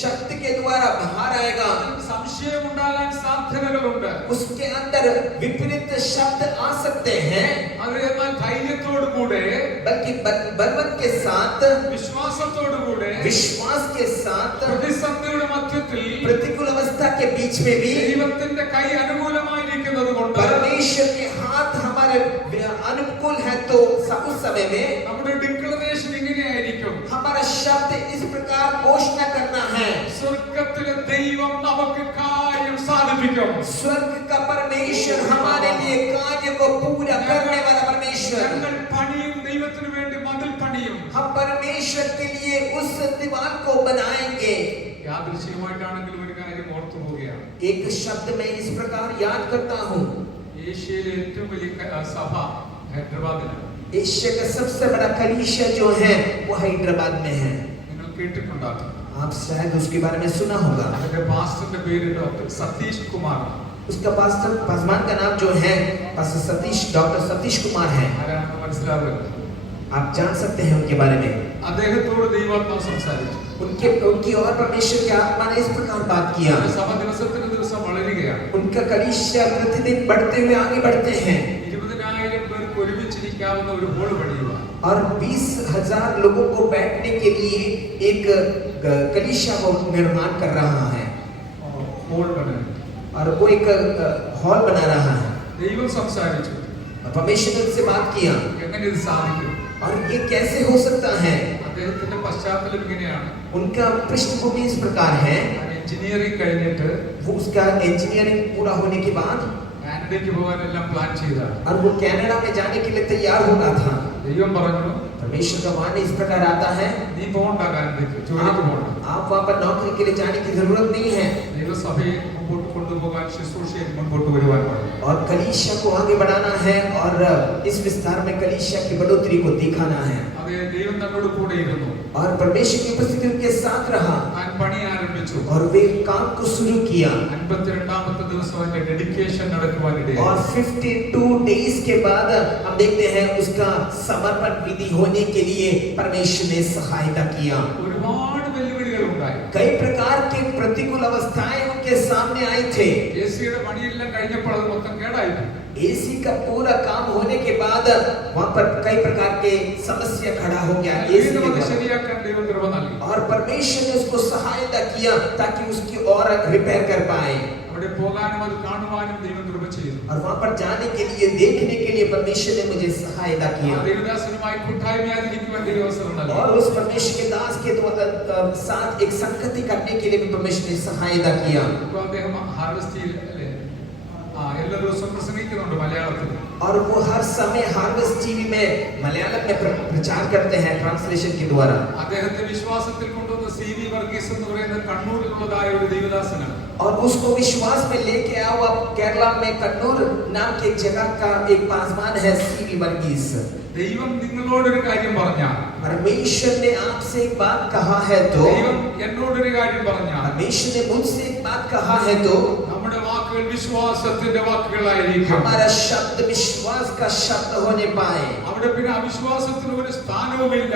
शक्ति के द्वारा बाहर आएगा. സംശയമുണ്ടാകാൻ സാധ്യതകളുണ്ട്. उसके अंदर विपरीत शब्द आ सकते हैं, അത് എന്നാൽ ധൈര്യത്തോടുകൂടെ बल्कि बलवत के साथ വിശ്വാസത്തോടുകൂടെ विश्वास के साथ പ്രതിസന്ധിയുടെ മധ്യത്തിൽ प्रतिकूल अवस्था के बीच में भी ദൈവത്തിന്റെ കൈ അനുകൂലമായിരിക്കുന്നത് കൊണ്ട് परमेश्वर के हाथ हमारे अनुकूल है तो उस समय में നമ്മുടെ ഡിക്ലറേഷൻ ഇങ്ങനെയായിരിക്കും. हमारा शब्द इस प्रकार घोषणा करना है, സ്വർഗ്ഗത്തിലെ ദൈവം നമുക്ക് കാര്യം സാധിപ്പിക്കും. स्वर्ग का परमेश्वर हमारे लिए कार्य को पूरा करने वाला परमेश्वर. ഞങ്ങൾ പണിയും ദൈവത്തിന് വേണ്ടി മതിൽ പണിയും. हम परमेश्वर के लिए उस दीवार को बनाएंगे. യാദൃശ്ചികമായിട്ടാണെങ്കിലും ഒരു കാര്യം ഓർത്തു പോവുകയാണ്. एक शब्द मैं इस प्रकार याद करता हूँ, ഏഷ്യയിലെ ഏറ്റവും വലിയ സഭ ഹൈദരാബാദിലാണ്. एशिया का सबसे बड़ा कलीसिया जो है वो हैदराबाद में है. നിങ്ങൾ കേട്ടിട്ടുണ്ടാകും. आप शायद उसके बारे में सुना होगा. അതിന്റെ പാസ്റ്ററിന്റെ പേര് ഡോക്ടർ സതീഷ് കുമാർ. उसका पासवान का नाम जो है पास्टर सतीश, डॉक्टर सतीश कुमार है. ആരാണെന്ന് മനസ്സിലാവില്ല. आप जान सकते हैं उनके बारे में. അദ്ദേഹത്തോട് ദൈവാത്മാവ് സംസാരിച്ചു. उनकी और परमेश्वर की आत्मा ने इस प्रकार बात किया. സഭ ദിവസത്തിന് ദിവസം വളരുകയാണ്. उनका कलीसिया प्रतिदिन बढ़ते हुए आगे बढ़ते हैं 20,000 പേർക്ക് ഒരുമിച്ചിരിക്കാവുന്ന ഒരു ഹോൾ പണിയുക. और 20,000 लोगों को बैठने के लिए एक कलीसिया को निर्माण कर रहा है ഹോൾ പണി. और वो एक हॉल बना रहा है. ദൈവം സംസാരിച്ചു. परमेश्वर ने उनसे बात किया എങ്ങനെ ഇത് സാധിക്കും? और ये कैसे हो सकता है. അദ്ദേഹത്തിന്റെ പശ്ചാത്തലം ഇങ്ങനെയാണ്. उनका पृष्ठभूमि इस प्रकार है, എഞ്ചിനീയറിംഗ് കഴിഞ്ഞിട്ട് वो उसका इंजीनियरिंग पूरा होने के बाद കാനഡയ്ക്ക് പോകാനെല്ലാം പ്ലാൻ ചെയ്താണ്. और वो कनाडा में जाने के लिए तैयार हो रहा था. ദൈവം പറഞ്ഞു, परमेश्वर का वाणी इस प्रकार आता है, നീ പോകണ്ട കാനഡയ്ക്ക്, ജോലിക്ക് പോകണ്ട. आप वहां पर नौकरी के लिए जाने की जरूरत नहीं है. ദൈവസഭയെ മുമ്പോട്ട് കൊണ്ടുപോകാൻ ശുശ്രൂഷയെ മുമ്പോട്ട് വരുവാൻ പറഞ്ഞു. और कलीसिया को आगे बढ़ाना है और इस विस्तार में कलीसिया की बढ़ोतरी को दिखाना है. അതെ, ദൈവം തന്നോട് കൂടെ ഇരുന്നു. और परमेश्वर की उपस्थिति उनके साथ रहा താൻ പണി ആരംഭിച്ചു. और वे काम को शुरू किया. 52ാമത്തെ ദിവസം അതിന്റെ ഡെഡിക്കേഷൻ നടക്കുവാനിടയായി. और 52 डेज के बाद हम देखते हैं उसका समर्पण विधि होने के लिए परमेश्वर ने सहायता किया. ഒരുപാട് വെല്ലുവിളികൾ ഉണ്ടായി. कई प्रकार के प्रतिकूल अवस्थाएं उनके सामने आई थे. എസിയുടെ പണിയെല്ലാം കഴിഞ്ഞപ്പോൾ അത് മൊത്തം കേടായി. एसी का पूरा काम होने के बाद वहां पर कई प्रकार के समस्या खड़ा हो गया एसी के बाद. ശരിയാക്കാൻ ദൈവം കൃപ നൽകി. और परमेश्वर ने उसको सहायता किया ताकि उसकी और रिपेयर कर पाए. അവിടെ പോകാനും അത് കാണുവാനും ദൈവം കൃപ ചെയ്തു. और वहां पर जाने के लिए देखने के लिए परमेश्वर ने मुझे सहायता किया. ദൈവദാസനുമായി കൂട്ടായ്മയായിരിക്കുവാൻ ദൈവം അവസരം നൽകി. और उस परमेश्वर के दास के साथ एक संगति करने के लिए भी परमेश्वर ने सहायता किया. ഇപ്പോൾ അദ്ദേഹം ഹാർവെസ്റ്റിൽ എല്ലാ ദിവസവും പ്രസംഗിക്കുന്നുണ്ട് മലയാളത്തിൽ. और वो हर समय हार्वेस्ट टीवी में मलयालम में प्रचार करते हैं ट्रांसलेशन के द्वारा. അദ്ദേഹത്തെ വിശ്വാസത്തിൽ കൊണ്ടുവന്ന സി.വി. വർഗീസ് എന്ന് പറയുന്ന കണ്ണൂരിലുള്ളതായ ഒരു ദൈവദാസനാണ്. और उसको विश्वास में लेके आया हुआ केरला में कन्नूर नाम की एक जगह का एक पासवान है सी.वी. वर्गीस. ദൈവം നിങ്ങളോടൊരു കാര്യം പറഞ്ഞാൽ, परमेश्वर ने आपसे एक बात कहा है तो, ദൈവം എന്നോടൊരു കാര്യം പറഞ്ഞാൽ, परमेश्वर ने मुझसे एक बात कहा है तो നമ്മുടെ വാക്കുകൾ വിശ്വാസത്തിന്റെ വാക്കുകളായിരിക്കും. हमारा शब्द विश्वास का शब्द होने पाए. അവിടെ പിന്നെ അവിശ്വാസത്തിന് ഒരു സ്ഥാനവുമില്ല.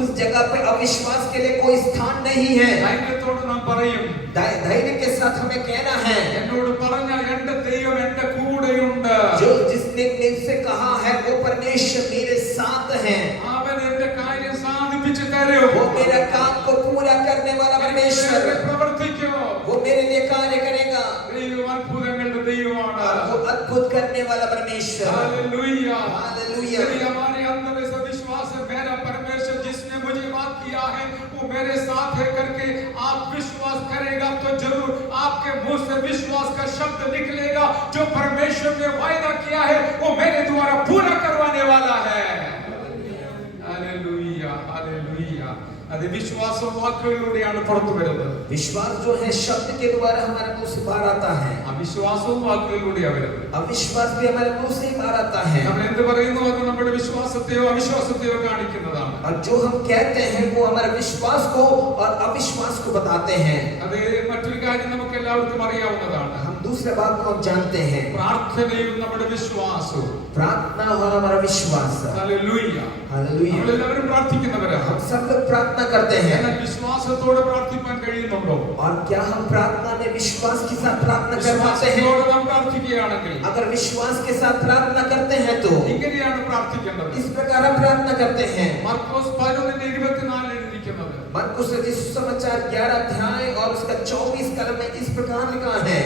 उस जगह पे अविश्वास के लिए कोई स्थान नहीं है. ധൈര്യത്തോട് നാം പറയും, धैर्य के साथ हमें कहना है, എന്നോട് പറഞ്ഞ എന്റെ ദൈവം എന്റെ കൂടെയുണ്ട്. जो जिसने मुझसे कहा है वो परमेश्वर मेरे साथ है. അവൻ എന്റെ കാര്യം സാധിപ്പിച്ചു തരും. वो मेरा काम को पूरा करने वाला परमेश्वर, പ്രവർത്തിക്കും. वो मेरे लिए कार्य करेगा. ദൈവം അത്ഭുതങ്ങളുടെ ദൈവമാണ്. और वो अद्भुत करने वाला परमेश्वर. हालेलुया. हालेलुया. यदि हमारे अंदर ऐसा विश्वास है, मेरा परमेश्वर जिसने मुझे बात किया है वो मेरे साथ है करके आप आपके मुंह से विश्वास का शब्द निकलेगा, जो परमेश्वर ने वायदा किया है वो मेरे द्वारा पूरा करवाने वाला है। Hallelujah, hallelujah. അത് വിശ്വാസവും വാക്കുകളിലൂടെയാണ് പുറത്തു വരുന്നത്. विश्वास जो है शब्द के द्वारा हमारे मुंह से बाहर आता है, അവിശ്വാസവും വാക്കുകളിലൂടെയാണ് വരുന്നത്. अविश्वास भी हमारे मुंह से ही बाहर आता है। നമ്മൾ എന്ത് പറയുന്നു അത് നമ്മുടെ വിശ്വാസത്തെയോ അവിശ്വാസത്തെയോ കാണിക്കുന്നതാണ്. और जो हम कहते हैं वो हमारे विश्वास को और अविश्वास को बताते हैं। അത് മറ്റൊരു കാര്യം നമുക്ക് എല്ലാവർക്കും അറിയാവുന്നതാണ്. हम दूसरे बात को हम जानते हैं, പ്രാർത്ഥനയും നമ്മുടെ വിശ്വാസവും. प्रार्थना और हमारा विश्वास। Hallelujah, hallelujah. നമ്മളെല്ലാവരും പ്രാർത്ഥിക്കുന്നവരാണ്. हम सब लोग प्रार्थना करते हैं, എന്നാൽ വിശ്വാസത്തോടെ പ്രാർത്ഥിക്കാൻ കഴിയുന്നുണ്ടോ? और क्या हम प्रार्थना में विश्वास के साथ प्रार्थना कर पाते हैं? വിശ്വാസത്തോടെ നാം പ്രാർത്ഥിക്കുകയാണെങ്കിൽ अगर विश्वास के साथ प्रार्थना करते हैं तो ഇങ്ങനെയാണ് പ്രാർത്ഥിക്കേണ്ടത്. इस प्रकार हम प्रार्थना करते हैं। മർക്കോസ് 11:24 എഴുതിയിരിക്കുന്നത്. मरकुस रचित सुसमाचार 11 अध्याय और उसका 24 कलम में इस प्रकार लिखा है।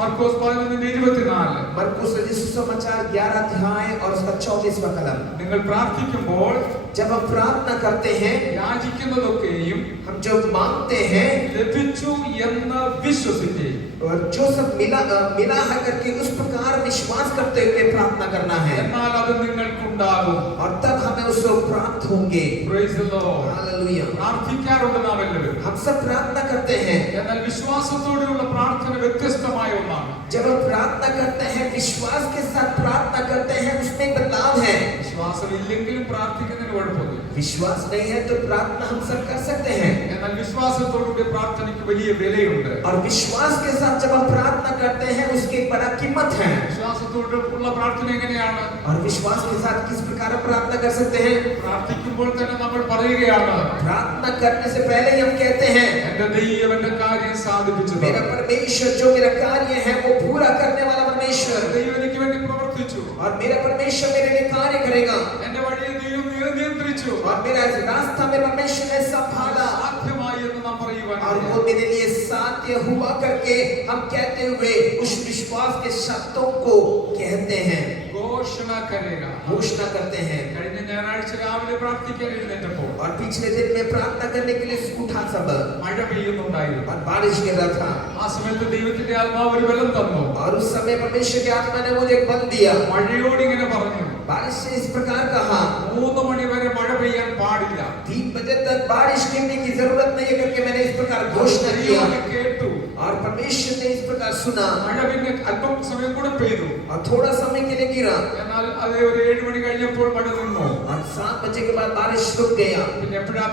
മർക്കോസ് 11:24. मरकुस रचित सुसमाचार 11 अध्याय और उसका 24वां कलम। നിങ്ങൾ പ്രാർത്ഥിക്കുമ്പോൾ जब हम प्रार्थना करते हैं, യാചിക്കുന്നതൊക്കെയും हम जो मांगते हैं ലഭിച്ചു എന്ന് വിശ്വസിക്കുക. और जो सब मिला है करके उस प्रकार विश्वास करते हुए प्रार्थना करना है, എന്നാൽ അത് നിങ്ങൾക്കുണ്ടാകും. और तब हमें उससे प्राप्त होंगे। Praise the Lord. हालेलुया। പ്രാർത്ഥിക്കാറുണ്ട് നാം എല്ലാവരും. हम सब प्रार्थना करते हैं, എന്നാൽ വിശ്വാസത്തോടെയുള്ള പ്രാർത്ഥന വ്യത്യസ്തമായ ഒന്നാണ്. जब हम प्रार्थना करते हैं विश्वास के साथ प्रार्थना करते हैं, उसमें एक बदलाव है। വിശ്വാസമില്ലെങ്കിലും പ്രാർത്ഥിക്കുന്നതിന് കുഴപ്പമില്ല. विश्वास नहीं है तो प्रार्थना हम सब कर सकते हैं, എന്നാൽ വിശ്വാസത്തോടുകൂടി പ്രാർത്ഥനയ്ക്ക് വലിയ വിലയുണ്ട്. और विश्वास के साथ जब हम प्रार्थना करते हैं उसकी एक बड़ा कीमत है। വിശ്വാസത്തോടുള്ള പ്രാർത്ഥന എങ്ങനെയാണ്? और विश्वास के साथ किस प्रकार हम प्रार्थना कर सकते हैं? പ്രാർത്ഥിക്കുമ്പോൾ തന്നെ നമ്മൾ പറയുകയാണ്, प्रार्थना करने से पहले ही हम कहते हैं, എന്റെ ദൈവം എന്റെ കാര്യം സാധിപ്പിച്ചു मेरा തന്നു. परमेश्वर जो मेरा कार्य है वो पूरा करने वाला परमेश्वर, ദൈവം എനിക്ക് വേണ്ടി പ്രവർത്തിച്ചു. और मेरा परमेश्वर मेरे लिए कार्य करेगा, എന്റെ വഴിയെ ദൈവം നിയന്ത്രിച്ചു. और मेरा रास्ता में परमेश्वर ने संभाला, സാധ്യമായി എന്ന് നാം പറയുവാൻ और वो मेरे लिए साध्य हुआ करके हम कहते हुए उस विश्वास के शब्दों को कहते हैं, ഘോഷണ കരേഗ. घोषणा करते हैं। കഴിഞ്ഞ ഞായറാഴ്ച രാവിലെ പ്രാർത്ഥിക്കാൻ എഴുന്നേറ്റപ്പോൾ और पिछले दिन में प्रार्थना करने के लिए उठा सब, മഴ പെയ്യുന്നുണ്ടായിരുന്നു. और बारिश गिर रहा था, ആ സമയത്ത് ദൈവത്തിന്റെ ആത്മാവ് ഒരു ബലം തന്നു. और उस समय परमेश्वर की आत्मा ने मुझे एक बल दिया। മഴയോട് ഇങ്ങനെ പറഞ്ഞു, बारिश से इस प्रकार कहा, 3 മണി വരെ മഴ പെയ്യാൻ പാടില്ല. 3 बजे तक बारिश गिरने की जरूरत नहीं है करके मैंने इस प्रकार घोषणा किया, ദൈവം കേട്ടു. और परमेश्वर ने इस प्रकार सुना, മഴ പിന്നെ അല്പം സമയം കൂടെ പെയ്തു. और थोड़ा समय के लिए गिरा, എന്നാൽ അത് ഒരു 7 മണി കഴിഞ്ഞപ്പോൾ മഴ നിന്നു. और 7 बजे के बाद बारिश रुक गया, പിന്നെ എപ്പോഴാ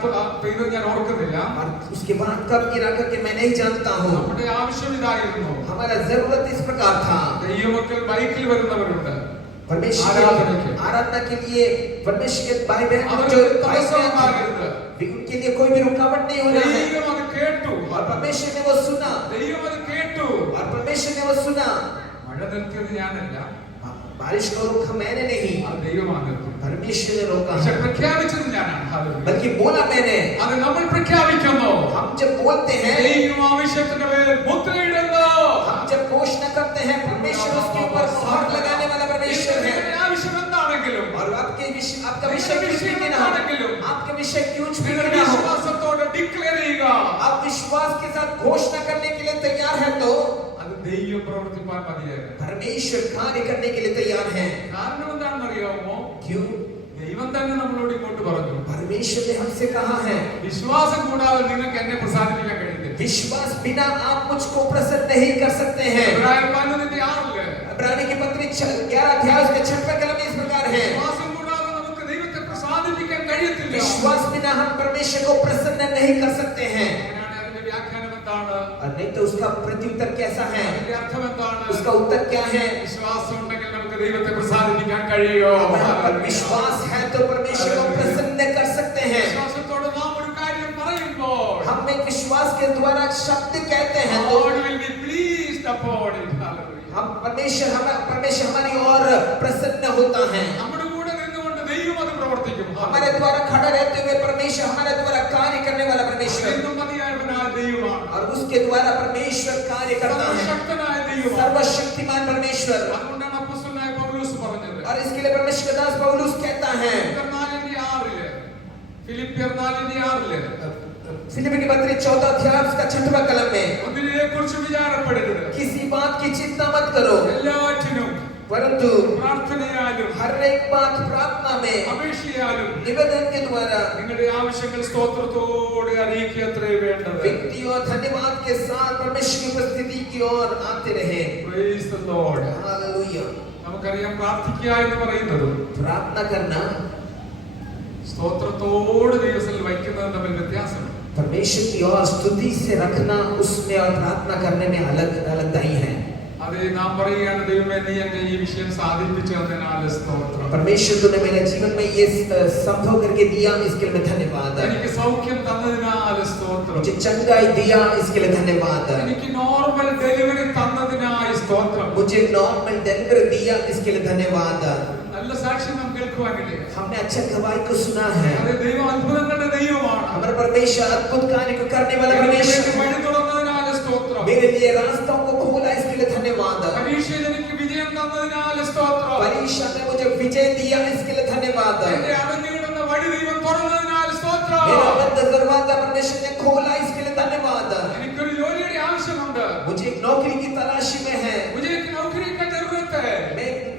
പെയ്തത് ഞാൻ ഓർക്കുന്നില്ല. और उसके बाद कब गिरा करके मैं नहीं जानता हूँ। നമ്മുടെ ആവശ്യം इदाയിരുന്നു. हमारा जरूरत इस प्रकार था। ദൈവമക്കൾ ബൈക്കിൽ വരുന്നവരുണ്ട്. परमेश्वर आराधना के लिए परमेश्वर के भाई बहन जो उनके लिए कोई भी रुकावट नहीं होना है, ദൈവം അത് കേട്ടു. और परमेश्वर ने वो सुना, ദൈവം അത് കേട്ടു. और परमेश्वर ने वो सुना। മഴ നിർത്തിയത് ഞാനല്ല, बारिश को रोका मैंने नहीं, അത് ദൈവമാണ് നിർത്തിയത്. परमेश्वर ने रोका പക്ഷെ है, പ്രഖ്യാപിച്ചത് ഞാനാണ്. ഹല്ലേലൂയ. बल्कि बोला मैंने। അത് നമ്മൾ പ്രഖ്യാപിക്കുന്നു. हम जब बोलते हैं, ദൈവം ആവശ്യത്തിന്റെ മേൽ മുദ്രയിടുന്നു. हम जब घोषणा करते हैं, परमेश्वर उसके ऊपर मोहर लगाने वाला परमेश्वर है। നിങ്ങളുടെ ആവശ്യം എന്താണെങ്കിലും, और आपका विषय कुछ भी ना हो, आपका विषय कुछ भी നിങ്ങൾ ना हो, വിശ്വാസത്തോടെ ഡിക്ലെയർ ചെയ്യുക. आप विश्वास के साथ घोषणा करने के लिए तैयार है तो അത് ദൈവം പ്രവർത്തിപ്പാൻ മതിയാകും. परमेश्वर कार्य करने के लिए तैयार है। കാരണം എന്താണെന്ന് അറിയാമോ? क्यों? ദൈവം തന്നെ നമ്മളോട് ഇങ്ങോട്ട് പറഞ്ഞു, परमेश्वर ने हमसे कहा है, വിശ്വാസം കൂടാതെ നിങ്ങൾക്ക് എന്നെ പ്രസാദിപ്പിക്കാൻ കഴിയില്ല. विश्वास बिना आप मुझको प्रसन्न नहीं कर सकते हैं। ഇബ്രാഹിം 11:6 इब्रानी की पत्री 11 अध्याय उसके 6वें कलम में इस प्रकार है, വിശ്വാസം കൂടാതെ നമുക്ക് ദൈവത്തെ പ്രസാദിപ്പിക്കാൻ കഴിയത്തില്ല. विश्वास बिना हम परमेश्वर को प्रसन्न नहीं कर सकते हैं। അങ്ങനെയാണ് അതിന്റെ വ്യാഖ്യാനം എന്താണ്? और नहीं तो उसका प्रत्युत्तर कैसा है? അതിന്റെ അർത്ഥം എന്താണ്? उसका उत्तर क्या है? വിശ്വാസം ഉണ്ടെങ്കിൽ നമുക്ക് ദൈവത്തെ പ്രസാദിപ്പിക്കാൻ കഴിയോ? अगर पर विश्वास है तो परमेश्वर को प्रसन्न कर सकते हैं। വിശ്വാസത്തോടെ നാം ഒരു കാര്യം പറയുമ്പോൾ हम एक विश्वास के द्वारा शब्द कहते हैं तो God will be pleased upon it. Hallelujah. हम परमेश्वर हमारी और प्रसन्न होता है। നമ്മുടെ കൂടെ നിന്നുകൊണ്ട് ദൈവം അത് പ്രവർത്തിക്കും. हमारे द्वारा खड़ा रहते हुए परमेश्वर हमारे द्वारा कार्य करने वाला परमेश्वर, എന്നും മതിയായവനായ ദൈവമാണ്. और उसके द्वारा परमेश्वर कार्य करता है, സർവശക്തനായ ദൈവമാണ്. सर्वशक्तिमान परमेश्वर। അതുകൊണ്ടാണ് അപ്പോസ്തലനായ പൗലോസ് പറഞ്ഞത്, और इसके लिए परमेश्वर का दास पौलुस कहता है, ഫിലിപ്പിയർ 4:6 फिलिप्पी के पत्री 14 अध्याय उसका 6वां कलम में ഒന്നിനെക്കുറിച്ച് വിചാരപ്പെടരുത്. किसी बात की चिंता मत करो, എല്ലാറ്റിനും परंतु പ്രാർത്ഥനയാലും हर एक बात प्रार्थना में അപേക്ഷയാലും निवेदन के द्वारा നിങ്ങളുടെ ആവശ്യങ്ങൾ സ്തോത്രത്തോടെ അറിയിക്കത്രേ വേണ്ടത്. व्यक्ति और धन्यवाद के साथ परमेश्वर की उपस्थिति की ओर आते रहे. Praise the Lord. हालेलुया. നമുക്കറിയാം പ്രാർത്ഥിക്കുക എന്ന് പറയുന്നത് प्रार्थना करना സ്തോത്രത്തോട് ദൈവത്തിൽ വയ്ക്കുന്നത് തമ്മിൽ വ്യത്യാസമുണ്ട്. परमेश्वर की ओर स्तुति से रखना उसमें और प्रार्थना करने में अलग अलगताई है. അത് നാം പറയുകയാണ്, ദൈവമേ നീ എന്നെ ഈ വിഷയം സാധിപ്പിച്ചു തന്നതിനാൽ സ്തോത്രം. परमेश्वर तूने मेरे जीवन में ये संभव करके दिया, इसके लिए मैं धन्यवाद. എനിക്ക് സൗഖ്യം തന്നതിനാൽ സ്തോത്രം. मुझे चंगाई दिया, इसके लिए धन्यवाद. എനിക്ക് നോർമൽ ഡെലിവറി തന്നതിനായി സ്തോത്രം. मुझे नॉर्मल डिलीवरी दिया, इसके लिए धन्यवाद. നല്ല സാക്ഷ്യം നാം കേൾക്കുവാനില്ലേ? हमने अच्छा गवाही को सुना है. അതെ, ദൈവം അത്ഭുതങ്ങളുടെ ദൈവമാണ്. हमारा परमेश्वर अद्भुत कार्य को करने वाला परमेश्वर है. വഴി തുറന്നതിനാൽ സ്തോത്രം. मेरे लिए रास्तों को खोला, इसके लिए धन्यवाद. പരീക്ഷയിൽ എനിക്ക് വിജയം തന്നതിനാൽ സ്തോത്രം. परीक्षा में मुझे विजय दिया, इसके लिए धन्यवाद. എന്റെ അടഞ്ഞുകിടന്ന വഴി ദൈവം തുറന്നതിനാൽ സ്തോത്രം. मेरा बंद दरवाजा परमेश्वर ने खोला, इसके लिए धन्यवाद. എനിക്കൊരു ജോലിയുടെ ആവശ്യമുണ്ട്. मुझे एक नौकरी की तलाशी में है. मुझे एक नौकरी का जरूरत है.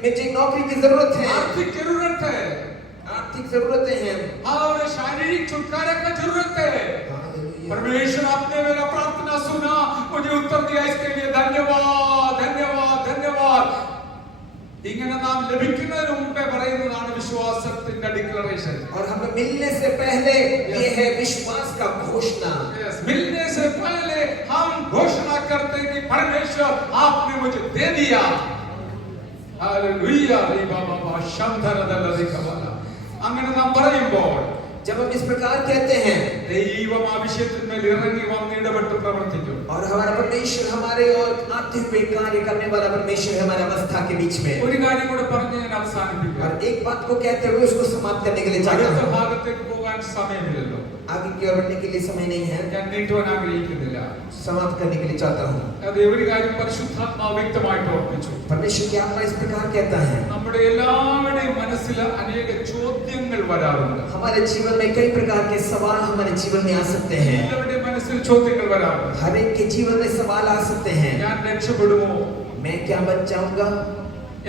मुझे एक नौकरी की जरूरत है. आर्थिक जरूरत है. आर्थिक जरूरतें हैं और शारीरिक छुटकारे का जरूरत है. परमेश्वर आपने मेरा प्रार्थना सुना, मुझे उत्तर दिया, इसके लिए धन्यवाद धन्यवाद धन्यवाद. ഇങ്ങനെ നാം ലഭിക്കുന്നതിന് മുമ്പേ പറയുന്നതാണ് വിശ്വാസത്തിന്റെ ഡിക്ലറേഷൻ. और हमें मिलने से पहले ये है विश्वास का घोषणा. मिलने से पहले हम घोषणा करते हैं कि परमेश्वर आपने मुझे दे दिया. हालेलुया. അങ്ങനെ നാം പറയുമ്പോൾ जब हम इस प्रकार कहते हैं ദൈവം ആ വിഷയത്തിന്മേൽ ഇറങ്ങി വന്ന് ഇടപെട്ട് പ്രവർത്തിക്കും. और हमारा परमेश्वर हमारे और आते हुए कार्य करने वाला परमेश्वर है हमारे अवस्था के बीच में. ഒരു കാര്യം കൂടെ പറഞ്ഞ് ഞാൻ അവസാനിപ്പിക്കാം. और एक बात को कहते हुए उसको समाप्त करने के लिए चाहता അടുത്ത हूं. ഭാഗത്തേക്ക് പോകാൻ സമയമില്ലല്ലോ. आगे की ओर बढ़ने के लिए समय नहीं है. ഞാൻ നീട്ടുവാൻ ആഗ്രഹിക്കുന്നില്ല. समाप्त करने के लिए चाहता हूं. അത് ഒരു കാര്യം പരിശുദ്ധാത്മാവ് വ്യക്തമായിട്ട് ഓർപ്പിച്ചു. परमेश्वर की आत्मा इस प्रकार कहता है നമ്മുടെ എല്ലാവരുടെയും മനസ്സിൽ अनेक ചോദ്യങ്ങൾ വരാറുണ്ട്. हमारे जीवन में कई प्रकार के सवाल हमारे जीवन में आ सकते हैं. എല്ലാവരുടെയും മനസ്സിൽ ചോദ്യങ്ങൾ വരാറുണ്ട്. हर एक के जीवन में सवाल आ सकते हैं. ഞാൻ രക്ഷപ്പെടുമോ? मैं क्या बच जाऊंगा?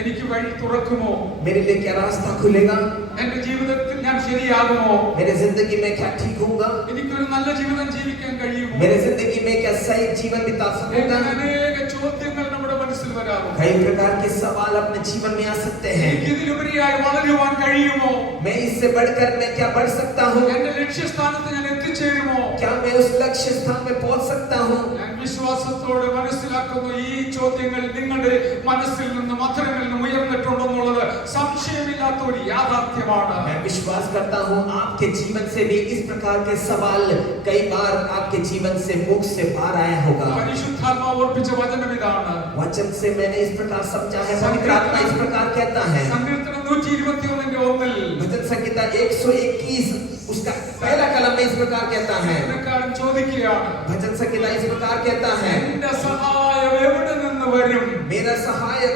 എനിക്ക് വഴി തുറക്കുമോ? मेरे लिए क्या रास्ता खुलेगा? എന്റെ ജീവിതത്തിൽ ഞാൻ ശരിയാകുമോ? मेरे जिंदगी में क्या ठीक होगा? എനിക്കൊരു നല്ല ജീവിതം ജീവിക്കാൻ കഴിയുമോ? मेरे जिंदगी में क्या सही जीवन बिता सकूंगा? അനേക ചോദ്യങ്ങൾ നമ്മുടെ മനസ്സിൽ വരാറുണ്ട്. कई प्रकार के सवाल अपने जीवन में आ सकते हैं. എനിക്ക് ഇതിലുപരിയായി വളരുവാൻ കഴിയുമോ? मैं इससे बढ़कर मैं क्या बढ़ सकता हूँ? എന്റെ ലക്ഷ്യസ്ഥാനത്ത് ഞാൻ എത്തിച്ചേരുമോ? क्या मैं उस लक्ष्य स्थान में पहुंच सकता हूँ? ഞാൻ വിശ്വാസത്തോടെ മനസ്സിലാക്കുന്നു ഈ ചോദ്യങ്ങൾ നിങ്ങളുടെ മനസ്സിൽ നിന്ന് മധുരങ്ങളിൽ നിന്ന് ഉയർന്നിട്ടുണ്ടെന്നുള്ളത് സംശയമില്ലാത്ത ഒരു യാഥാർത്ഥ്യമാണ്. मैं विश्वास करता हूँ आपके जीवन से भी इस प्रकार के सवाल कई बार आपके जीवन से मुख से बाहर आया होगा. പരിശുദ്ധാത്മാവ് ഓർപ്പിച്ച വചനം ഇതാണ്. वचन से मैंने इस प्रकार समझा है. पवित्र आत्मा इस प्रकार कहता है. സങ്കീർത്തനം 121:1 भजन संहिता 121 उसका पहला कलम में इस प्रकार कहता है. സങ്കീർത്തനക്കാരൻ ചോദിക്കുകയാണ്, भजन संहिता इस प्रकार कहता है എന്റെ സഹായം എവിടെ നിന്ന് വരും? मेरा सहायक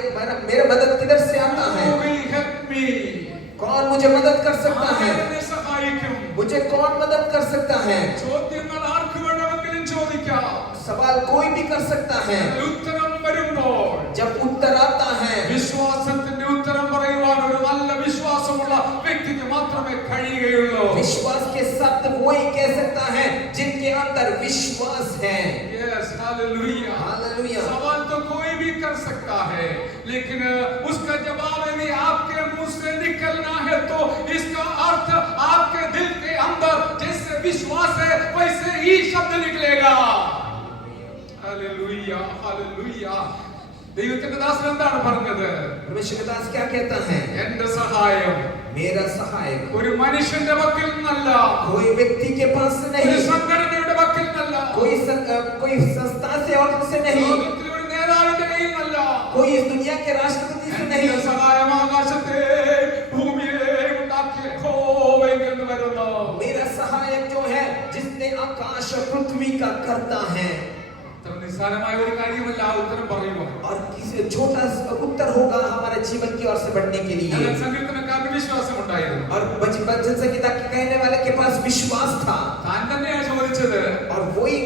मेरा मदद किधर से आता है? Who will help me? कौन मुझे मदद कर सकता है? ആരെന്നെ സഹായിക്കും? मुझे कौन मदद कर सकता है? ചോദ്യങ്ങൾ ആർക്ക് വേണമെങ്കിലും ചോദിക്കാം. सवाल कोई भी कर सकता है. ഉത്തരം വരുമ്പോൾ जब उत्तर आता है വിശ്വാസത്തിന്റെ ഉത്തരം പറയുവാൻ ഒരു നല്ല വിശ്വാസമുള്ള വ്യക്തിക്ക് മാത്രമേ കഴിയുകയുള്ളൂ. विश्वास के शब्द वही कह सकता है जिनके अंदर विश्वास है. Yes, hallelujah. हालेलुया. सवाल तो कोई भी कर सकता है, लेकिन उसका जवाब यदि आपके मुंह से निकलना है तो इसका अर्थ आपके दिल के अंदर जैसे विश्वास है वैसे ही शब्द निकलेगा. Hallelujah, hallelujah. ദൈവത്തിന്റെ ദാസൻ എന്താണ് പറഞ്ഞത്? परमेश्वर का दास क्या कहता है? എന്റെ സഹായം मेरा सहायक ഒരു മനുഷ്യന്റെ പക്കൽ നിന്നല്ല, कोई व्यक्ति के पास से ഒരു नहीं, സംഘടനയുടെ പക്കൽ നിന്നല്ല, कोई संस्था से और से नहीं, ലോകത്തിലെ ഒരു നേതാവിന്റെ കയ്യിൽ നിന്നല്ല. कोई इस दुनिया के राष्ट्रपति से എന്റെ नहीं. സഹായം ആകാശത്തെ ഭൂമിയെ ഉണ്ടാക്കിയ യഹോവയിൽ നിന്ന് വരുന്നു. मेरा सहायक जो है जिसने आकाश और पृथ्वी का करता है. ഇത്ര നിസ്സാരമായ ഒരു കാര്യമല്ല ആ ഉത്തരം പറയുക. और किसी छोटा सा उत्तर होगा हमारे जीवन की ओर से बढ़ने के लिए. എന്നാൽ സങ്കീർത്തനക്കാരൻ വിശ്വാസമുണ്ടായിരുന്നു. और वचन संहिता के कहने वाले के पास विश्वास था. താൻ തന്നെയാ ചോദിച്ചത്, और वो एक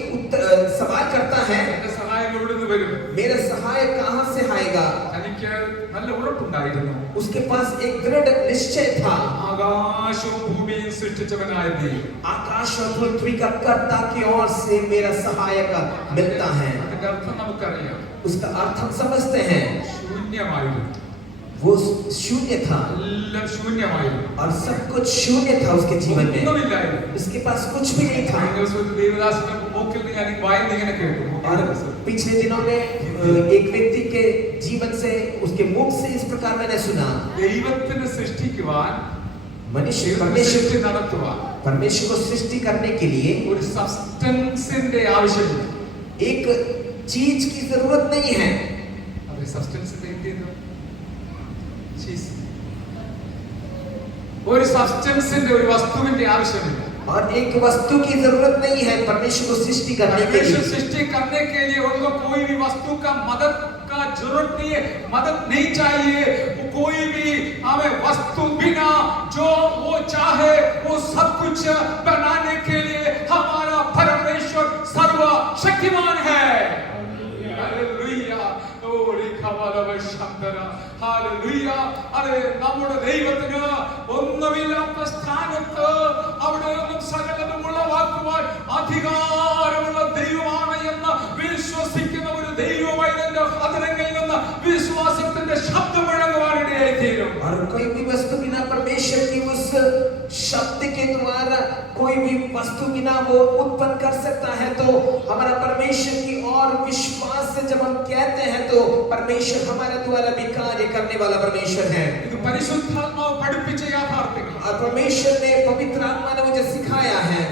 सवाल करता है, എന്റെ സഹായം എവിടെ നിന്ന് വരും? मेरा सहाय कहां से आएगा? തനിക്ക് നല്ല ഉറപ്പുണ്ടായിരുന്നു. उसके पास एक दृढ़ निश्चय था. ആകാശവും ഭൂമിയും സൃഷ്ടിച്ചവനായ ദൈവം, आकाश और पृथ्वी का कर्ता की ओर से मेरा सहायक मिलता है. അതിന്റെ അർത്ഥം നമുക്കറിയാം. उसका अर्थ हम समझते हैं. ശൂന്യമായിരുന്നു, वो शून्य था എല്ലാം ശൂന്യമായിരുന്നു, और सब कुछ शून्य था उसके जीवन में. ഒന്നുമില്ലായിരുന്നു. उसके पास कुछ भी नहीं था. കഴിഞ്ഞ ദിവസം ഒരു ദേവദാസന്റെ മൂക്കിൽ നിന്ന് ഞാൻ വായിന്ന് ഇങ്ങനെ കേട്ടു. और पिछले दिनों में एक व्यक्ति के जीवन से उसके मुख से इस प्रकार मैंने सुना, ദൈവത്തിനെ സൃഷ്ടിക്കുവാൻ, मनुष्य സൃഷ്ടി നടത്തുവാൻ परमेश्वर को सृष्टि करने के लिए ഒരു സബ്സ്റ്റൻസിന്റെ ആവശ്യമില്ല. एक चीज की जरूरत नहीं है. അതെ, സബ്സ്റ്റൻസിന്റെ എന്ത് ചീസ്, ഒരു സബ്സ്റ്റൻസിന്റെ, ഒരു വസ്തുവിന്റെ ആവശ്യമില്ല. और एक वस्तु की जरूरत नहीं है परमेश्वर को सृष्टि करने के परमेश्वर लिए. सृष्टि करने के लिए उनको कोई भी वस्तु का मदद का जरूरत नहीं है, मदद नहीं चाहिए. कोई भी हमें वस्तु बिना जो वो चाहे वो सब कुछ बनाने के लिए हमारा परमेश्वर सर्वशक्तिमान है. हालेलुया. हालेलुया. अरे നമ്മുടെ ദൈവത്തിന് ഒന്നുമില്ലാത്ത സ്ഥാനത്ത് അവിടെ സകലതും ഉളവാക്കുവാൻ അധികാരമുള്ള ദൈവമാണ് എന്ന് വിശ്വസിക്കുന്ന ഒരു ദൈവവൈദ്യന്റെ അതിരങ്ങളിൽ നിന്ന് വിശ്വാസത്തിന്റെ ശബ്ദം മുഴങ്ങുവാനിടയായി തീരും. और कोई भी वस्तु बिना परमेश्वर की उस शब्द के द्वारा कोई भी वस्तु बिना वो उत्पन्न कर सकता है. तो हमारा परमेश्वर की और विश्वास से जब हम कहते हैं तो परमेश्वर हमारे द्वारा भी कार्य करने वाला परमेश्वर है. ഇത് പരിശുദ്ധാത്മാവ് പഠിപ്പിച്ച യാഥാർത്ഥ്യങ്ങൾ. और परमेश्वर ने पवित्र आत्मा ने मुझे सिखाया है.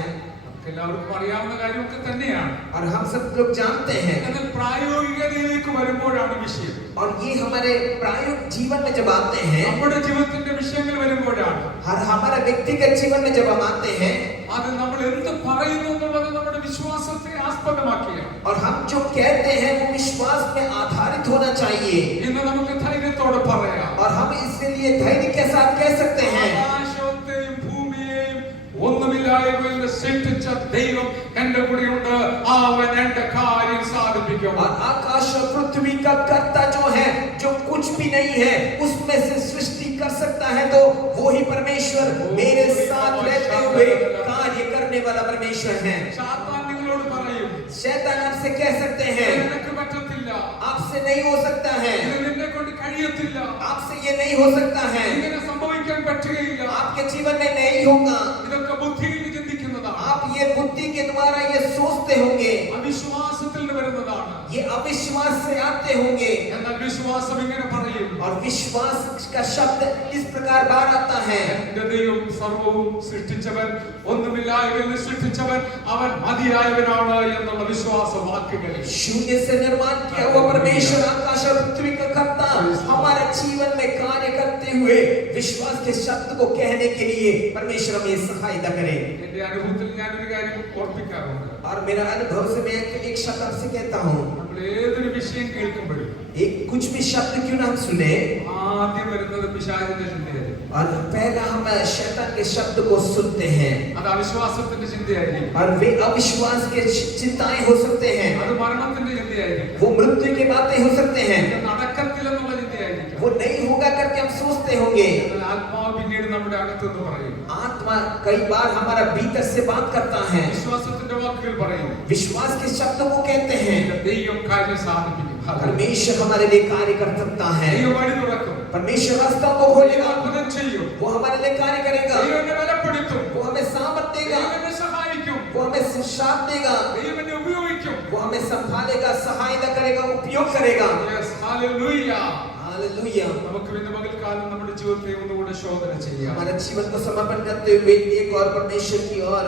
എല്ലാവർക്കും അറിയാവുന്ന കാര്യമൊക്കെ തന്നെയാണ്. और हम सब लोग जानते हैं. എന്നാൽ പ്രായോഗികതയിലേക്ക് വരുമ്പോഴാണ് വിഷയം. और ये हमारे प्रायोगिक जीवन में जब आते हैं, നമ്മുടെ ജീവിതത്തിന്റെ വിഷയങ്ങൾ വരുമ്പോഴാണ്, हर हमारा व्यक्तिगत जीवन में जब हम आते हैं, അത് നമ്മൾ എന്ത് പറയുന്നു എന്നുള്ളത് നമ്മുടെ വിശ്വാസത്തെ ആസ്പദമാക്കിയാണ്. और हम जो कहते हैं वो विश्वास में आधारित होना चाहिए. ഇന്ന് നമുക്ക് ധൈര്യത്തോടെ പറയാം, और हम इसलिए धैर्य के साथ कह सकते हैं, ആകാശത്തെയും ഭൂമിയെയും ഒന്നുമില്ലായ്മയിൽ സൃഷ്ടിച്ച ദൈവം എന്റെ കൂടെയുണ്ട്, അവൻ എന്റെ കാര്യം സാധിപ്പിക്കും. और आकाश और पृथ्वी का कर्ता जो है, जो कुछ भी नहीं है उसमें से सृष्टि कर सकता है, तो वो ही परमेश्वर मेरे साथ रहते हुए कार्य करने वाला परमेश्वर है. സാത്താൻ നിങ്ങളോട് പറയും, शैतान आपसे कह सकते हैं, നിനക്ക് പറ്റത്തില്ല, आपसे नहीं हो सकता है, ഇത് നിന്നെ കൊണ്ട് കഴിയത്തില്ല, आपसे ये नहीं हो सकता है, ഇങ്ങനെ സംഭവിക്കാൻ പറ്റുകയില്ല. आपके जीवन में नहीं होगा. ഇതൊക്കെ ബുദ്ധിയിൽ ചിന്തിക്കുന്നതാണ്, आप ये बुद्धि के द्वारा ये सोचते होंगे, അവിശ്വാസത്തിൽ നിന്ന് വരുന്നതാണ്. ये अविश्वास से आते होंगे. എന്നാൽ വിശ്വാസം ഇങ്ങനെ പറയും, और विश्वास का शब्द इस प्रकार बाहर आता है, എന്റെ ദൈവം സർവവും സൃഷ്ടിച്ചവൻ, ഒന്നുമില്ലായ്മയിൽ നിന്ന് സൃഷ്ടിച്ചവൻ, അവൻ മതിയായവനാണ് എന്നുള്ള വിശ്വാസ വാക്കുകൾ. शून्य से निर्माण किया हुआ परमेश्वर आकाश और पृथ्वी का कर्ता हमारे जीवन में कार्य करते हुए विश्वास के शब्द को कहने के लिए परमेश्वर हमें सहायता करे. എന്റെ അനുഭവത്തിൽ ഞാനൊരു കാര്യം ഓർപ്പിക്കാറുണ്ട്. और मेरा अनुभव से मैं एक शब्द आपसे कहता हूँ, നമ്മൾ ഏതൊരു വിഷയം കേൾക്കുമ്പോഴും एक कुछ भी शब्द क्यों ना हम सुने, ആദ്യം വരുന്നത് പിശാചിന്റെ ചിന്തയായിരിക്കും, और पहला हम शैतान के शब्द को सुनते हैं. അത് അവിശ്വാസത്തിന്റെ ചിന്തയായിരിക്കും, और वे अविश्वास के चिंताएं हो सकते हैं, അത് മരണത്തിന്റെ ചിന്തയായിരിക്കും, वो मृत्यु की बातें हो सकते हैं, ഇത് നടക്കത്തില്ലെന്നുള്ള ചിന്തയായിരിക്കും. वो नहीं होगा करके हम सोचते होंगे. എന്നാൽ ആത്മാവ് പിന്നീട് നമ്മുടെ അകത്തുനിന്ന് പറയും, आत्मा कई बार हमारा भीतर से बात करता है, വിശ്വാസത്തിന്റെ വാക്കുകൾ പറയും, विश्वास के शब्द वो कहते हैं, ദൈവം കാര്യം സാധിപ്പിക്കും, परमेश्वर हमारे लिए कार्य कर सकता है, ദൈവം വഴി തുറക്കും, परमेश्वर रास्ता को ദൈവം खोलेगा, അത്ഭുതം ചെയ്യും, वो हमारे लिए कार्य करेगा, ദൈവം എന്നെ ബലപ്പെടുത്തും, वो हमें सामर्थ देगा, ദൈവം എന്നെ സഹായിക്കും, वो हमें साथ देगा, ദൈവം എന്നെ ഉപയോഗിക്കും. वो हमें संभालेगा, सहायता करेगा, उपयोग करेगा. Yes, hallelujah. हालेलुया. നമുക്ക് ഇന്ന് പകൽക്കാലം നമ്മുടെ ജീവിതത്തെ ഒന്നുകൂടെ ശോധന ചെയ്യാം. हमारे जीवन को समर्पण करते हुए एक और परमेश्वर की ओर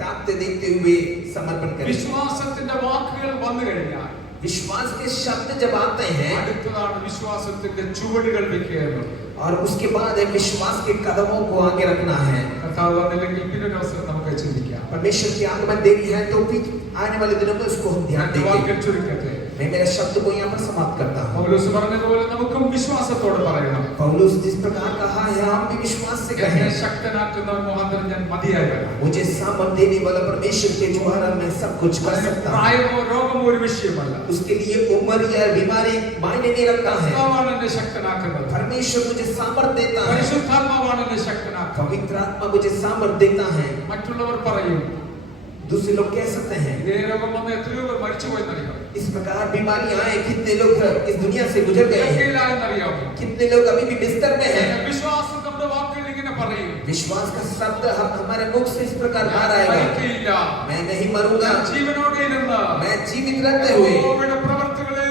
ताकते देखते हुए समर्पण करें. വിശ്വാസത്തിന്റെ വാക്കുകൾ വന്നു കഴിഞ്ഞാൽ विश्वास के शब्द जब आते हैं, അടുത്തതാണ് വിശ്വാസത്തിന്റെ ചുവടുകൾ വെക്കുക എന്നുള്ളത്. और उसके बाद है विश्वास के कदमों को आगे रखना है. കർത്താവ് വന്നില്ലെങ്കിൽ പിന്നെ ഒരു അവസരം നമുക്ക് ചിന്തിക്കാം. परमेश्वर की आगमन देरी है तो भी आने वाले दिनों में उसको हम ध्यान देंगे. വാക്യം ചുരുക്കട്ടെ. मैं मेरे शब्द को यहाँ पर समाप्त करता हूँ। പൗലോസ് പറഞ്ഞതുപോലെ നമുക്കും വിശ്വാസത്തോടെ പറയണം. पौलुस जिस प्रकार कहा है हम भी विश्वास से എന്നെ कहें, ശക്തനാക്കുന്നവൻ മുഖാന്തരം ഞാൻ മതിയായവനാണ്. मुझे सामर्थ देने वाला परमेश्वर के द्वारा मैं सब कुछ कर सकता हूँ। പ്രായമോ രോഗമോ ഒരു വിഷയമല്ല. उसके लिए उम्र या बीमारी मायने नहीं रखता है। കർത്താവാണ് എന്നെ ശക്തനാക്കുന്നത്. परमेश्वर मुझे सामर्थ देता है। പരിശുദ്ധാത്മാവാണ് എന്നെ ശക്തനാക്കുന്നത്. पवित्र आत्मा मुझे सामर्थ देता है। മറ്റുള്ളവർ പറയും दूसरे लोग कह सकते हैं ഇതേ രോഗം വന്ന് എത്രയോ പേർ മരിച്ചുപോയെന്നറിയാം. इस प्रकार बीमारियां आए, कितने लोग इस दुनिया से गुजर गए हैं, എന്നറിയാമോ? कितने लोग अभी भी बिस्तर में हैं। വിശ്വാസം നമ്മുടെ വാക്കുകൾ ഇങ്ങനെ പറയും. विश्वास का शब्द हमारे मुख से इस प्रकार बाहर आएगा, മരിക്കയില്ല. मैं नहीं मरूंगा, ജീവനോടെ ഇരുന്ന് मैं जीवित रहते हुए, യഹോവയുടെ പ്രവൃത്തികളെ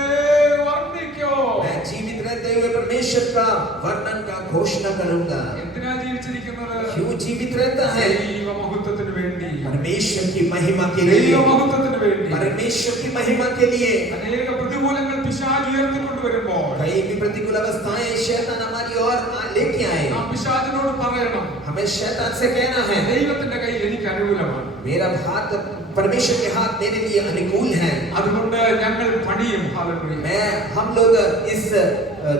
വർണ്ണിക്കോ. मैं जीवित रहते हुए परमेश्वर का वर्णन का घोषणा करूंगा। എന്തിനാ ജീവിച്ചിരിക്കുന്നത്? क्यों जीवित रहता है? ദൈവമഹത്വത്തിന് വേണ്ടി, परमेश्वर की महिमा के लिए, ദൈവമഹത്വത്തിന് വേണ്ടി. परमेश्वर की महिमा के लिए। അനേക പ്രതികൂലങ്ങൾ പിശാച് ഉയർത്തിക്കൊണ്ടുവരുമ്പോൾ कई भी प्रतिकूल अवस्थाएं शैतान हमारी ओर लेके आए, നാം പിശാചിനോട് പറയണം, हमें शैतान से कहना है ദൈവത്തിന്റെ കയ്യിൽ എനിക്ക് അനുകൂലമാണ്. मेरा हाथ, परमेश्वर के हाथ मेरे लिए अनुकूल है। അതുകൊണ്ട് ഞങ്ങൾ പണിയും. ഹല്ലേലൂയ. हम लोग इस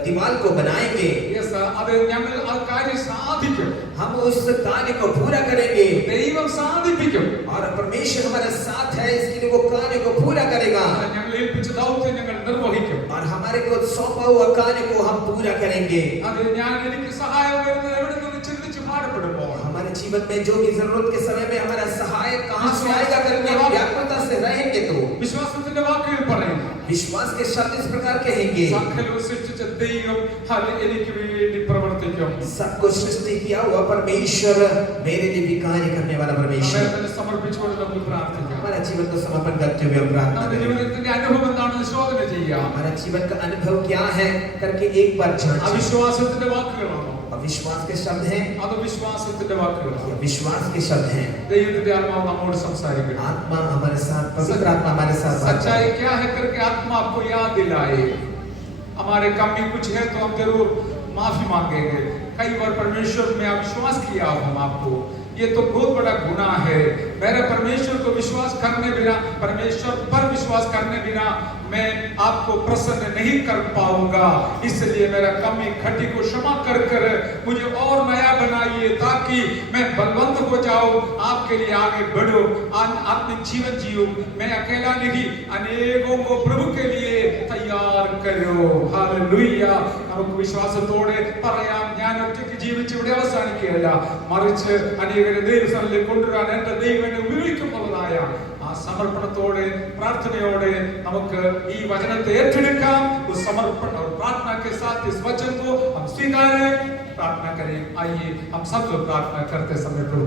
दीवार को बनाएंगे, Yes, അത് ഞങ്ങൾ ആ കാര്യം സാധിക്കും. हम उस कार्य को पूरा करेंगे ദൈവം സാധിപ്പിക്കും. और परमेश्वर हमारे साथ है, इसके लिए वो कार्य को पूरा करेगा ഞങ്ങൾ ഏൽപ്പിച്ച ദൗത്യം ഞങ്ങൾ നിർവഹിക്കും. और हमारे को सौंपा हुआ कार्य को हम पूरा करेंगे। അത് ഞാൻ എനിക്ക് സഹായം വരുന്നത് എവിടെ നിന്ന് ചിന്തിച്ച് പാടുപെടുമ്പോൾ, हमारे जीवन में जो भी जरूरत के समय में हमारा सहायक कहां से आएगा करके व्याकुलता से रहेंगे तो വിശ്വാസത്തിന്റെ വാക്കുകൾ പറയും. विश्वास के शब्द इस प्रकार कहेंगे, സകലവും സൃഷ്ടിച്ച ദൈവം എനിക്ക് വേണ്ടി പ്രവർത്തിക്കും. सब कुछ सृष्टि किया हुआ परमेश्वर मेरे लिए भी कार्य करने वाला परमेश्वर। നമ്മെ സമർപ്പിച്ചുകൊണ്ട് നമുക്ക് പ്രാർത്ഥിക്കാം. हमारा जीवन को समर्पण करते हुए हम प्रार्थना നമ്മുടെ करें। ജീവിതത്തിന്റെ അനുഭവം എന്താണെന്ന് ശോധന ചെയ്യാം. हमारा जीवन का अनुभव क्या है करके एक बार जांचें। അവിശ്വാസത്തിന്റെ വാക്കുകളാണോ? अविश्वास के शब्द हैं അത് വിശ്വാസത്തിന്റെ വാക്കുകളാണ്. या विश्वास के शब्द हैं? ദൈവത്തിന്റെ ആത്മാവ് നമ്മോട് സംസാരിക്കും. आत्मा हमारे साथ, पवित्र आत्मा हमारे साथ बात सच्चाई करे। क्या है करके आत्मा आपको याद दिलाए. हमारे कमी कुछ है तो हम जरूर माफी मांगेंगे. कई बार परमेश्वर में अविश्वास किया हम आपको, ये तो बहुत बड़ा गुनाह है. मेरे परमेश्वर को विश्वास करने बिना, परमेश्वर पर विश्वास करने बिना मैं आपको प्रसन्न नहीं कर पाऊंगा. इसलिए मेरा कमी घटी को क्षमा कर कर मुझे और नया बनाइए ताकि मैं बलवंत हो जाऊं, आपके लिए आगे बढ़ूं, आत्मिक जीवन जीऊं. मैं अकेला नहीं, अनेकों को प्रभु के लिए तैयार करो. हालेलुയ. നമുക്ക് വിശ്വാസത്തോടെ പറയാം, ഞാൻ ഒറ്റയ്ക്ക് ജീവിച്ച് ഇവിടെ അവസാനിക്കുകയല്ല, മറിച്ച് അനേകരെ ദൈവസന്നിധിയിൽ കൊണ്ടുവരാൻ എന്റെ ദൈവം എന്നെ ഉപയോഗിക്കുമെന്നതായ ആ സമർപ്പണത്തോടെ പ്രാർത്ഥനയോടെ നമുക്ക് ഈ വചനത്തെ ഏറ്റെടുക്കാം. उस समर्पण और प्रार्थना के साथ इस वचन को हम स्वीकारें, प्रार्थना करें. आइए हम सब लोग प्रार्थना करते समय प्रभु